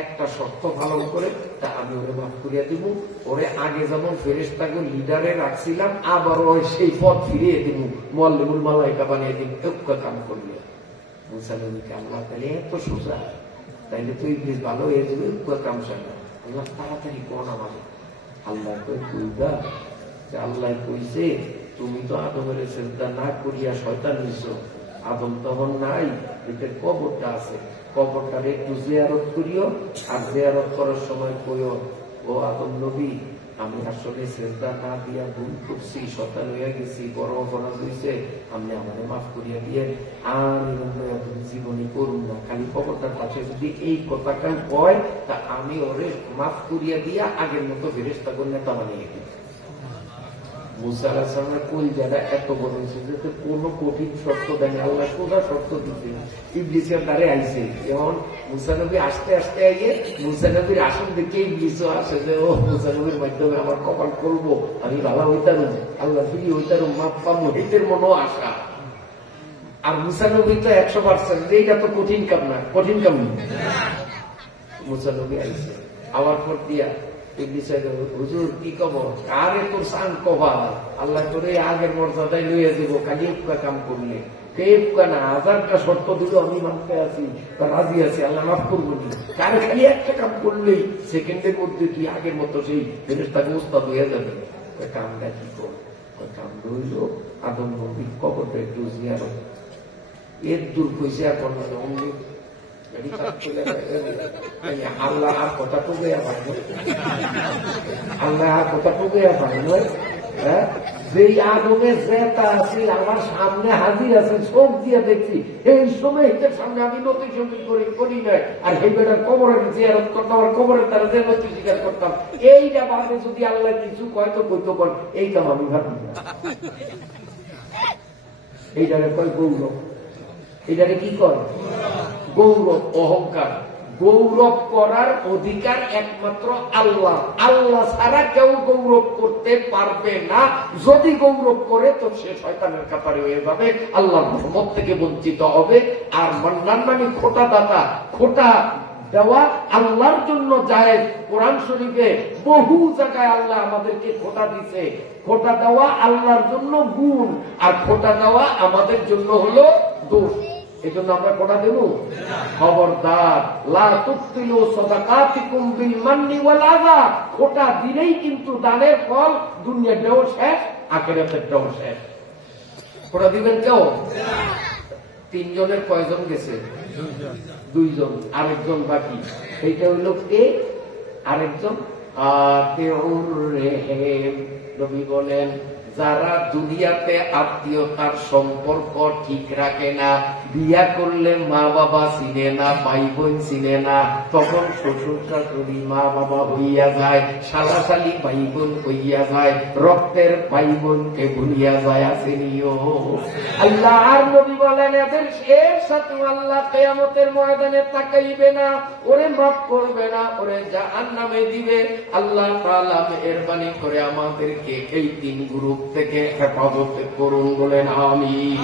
একটা শর্ত পালন করে তা আমি ওরে মাফ করিয়া দিব। ওরে আগে যেমন ফেরেশতাকে লিডারে রাখছিলাম, আবার ওই সেই পথ ফিরিয়ে দিব, মুআল্লিমুল মালায়েকা বানিয়ে দিব। একটা কাম করলে মুসা নবীকে আল্লাহ তাহলে এত সোজা, তাইলে তুই প্লিজ ভালো হয়ে যাবে। একটা কাম সারা আল্লাহ তাড়াতাড়ি কোন আমাদের আল্লাহ কইবা যে আল্লাহ কইছে তুমি তো আদমের সিজদা না করিয়া শয়তান নিছো। আদম তখন নাই, এটার কবরটা আছে, কবরটার একটু জিয়ারত করিও। আর জিয়ারত করার সময় কইও, ও আদম নবী আমি আসলে সিজদা না দিয়া ভুল করছি, শয়তান হইয়া গেছি, বড় অপরাধ হইছে, আপনি আমাদের মাফ করিয়া দিয়ে আর এরকম জীবনী করুন না। খালি কবরটার কাছে যদি এই কথাটা কয় তা আমি ওরে মাফ করিয়া দিয়া আগের মতো ফেরেশতা করে নেতা বানিয়ে দিই। মুসা আলাইহিস সালামের কলিজাটা এত বড় হয়েছে যে কোনো কঠিন শর্ত দেন, আল্লাহ সোজা শর্ত দিতে ইবলিসের দ্বারে আইছে। যেমন মুসা নবী আসতে আসতে আইয়ে মুসা নবীর আসন দেখে ইবলিসও আসে যে ও মুসা নবীর মাধ্যমে আমার কপাল করবো, আমি ভালো হইতারুম, আল্লাহ ফিরি হইতারুম, মাপ পাবো, এদের মনো আশা। আর মুসা নবী তো 100%, এইটা তো কঠিন কাম না, কঠিন কাম না। মুসা নবী আইছে আবার পর দিয়া হুজুর কি কব কারে তোর সান কবা, আল্লাহ তোরে আগের মর্যাদায় লইয়া দিব, খালি একটা কাম করলে না 1000টা শর্ত দিল আমি মানতে আছি বা রাজি আছি, আল্লাহ মাফ করবো নি। কারে খালি একটা কাম করলেই সেকেন্ডের মধ্যে তুই আগের মতো সেই ফেরেশতাকে উস্তাদ হয়ে যাবে। কামটা কি কর? কাম রইল আদম নবীর কবরটা একটু জিয়ারত। এর দূর পয়সা এখন আল্লাহ আর কথা টুকে আল্লাহ আর কথা টুকে হ্যাঁ, যেই আদমে জেতা আছে আমার সামনে হাজির আছে, চোখ দিয়ে দেখছি, এই সময় এটার সামনে আমি নতুন সঙ্গীত করি নাই, আর সেই বেটার কবরের জিয়ারত করতাম, আর কবরের তারা যে নতুন স্বীকার করতাম। এইটা বাদে যদি আল্লাহ কিছু কয় তো কইতো কর, এই কাম আমি ভাবি না। এইটারে কয় গৌরব, এটারে কি কর গৌরব, অহংকার। গৌরব করার অধিকার একমাত্র আল্লাহ, আল্লাহ ছাড়া কেউ গৌরব করতে পারবে না। যদি গৌরব করে তো সে শয়তানের কাতারে হয়ে যাবে, আল্লাহর রহমত থেকে বঞ্চিত হবে। আর মান্নান মানে খোটা দাতা, খোটা দেওয়া আল্লাহর জন্য জায়েজ। কোরআন শরীফে বহু জায়গায় আল্লাহ আমাদেরকে খোটা দিছে। খোটা দেওয়া আল্লাহর জন্য গুণ, আর খোটা দেওয়া আমাদের জন্য হলো দোষ। এই জন্য আমরা কোটা দেব, খবরদার লা তুবতিলু সাদাকাতিকুম বিল মান্নি ওয়াল আযা। খোটা দিলেই কিন্তু দানের ফল দুনিয়াটাও শেষ, আখিরাতেরটাও শেষ। খোটা দিবেন কেউ? তিনজনের কয়জন গেছে? দুইজন, আরেকজন বাকি। এইটা হইল কে? আরেকজন আতিউর রেহেম। নবী বলেন যারা দুনিয়াতে আত্মীয়তার সম্পর্ক ঠিক রাখে না, বিয়া করলে মা বাবা চিনে না, ভাই বোন চিনে না, তখন শ্বশুর শাশুড়ি মা বাবা হইয়া যায়, শালা শালি ভাই বোন হইয়া যায়, রক্তের ভাই বোনকে ভুলিয়া যায়। আসেনিও আল্লাহ আর নবী বলেন এদের এর সাথে আল্লাহ কিয়ামতের ময়দানে তাকাইবে না, ওরে মাফ করবে না, ওরে জাহান্নামে দিবে। আল্লাহ তাআলা মেহেরবানি করে আমাদেরকে এই তিন গ্রুপ থেকে হেফাজত করুন, বলেন আমিন।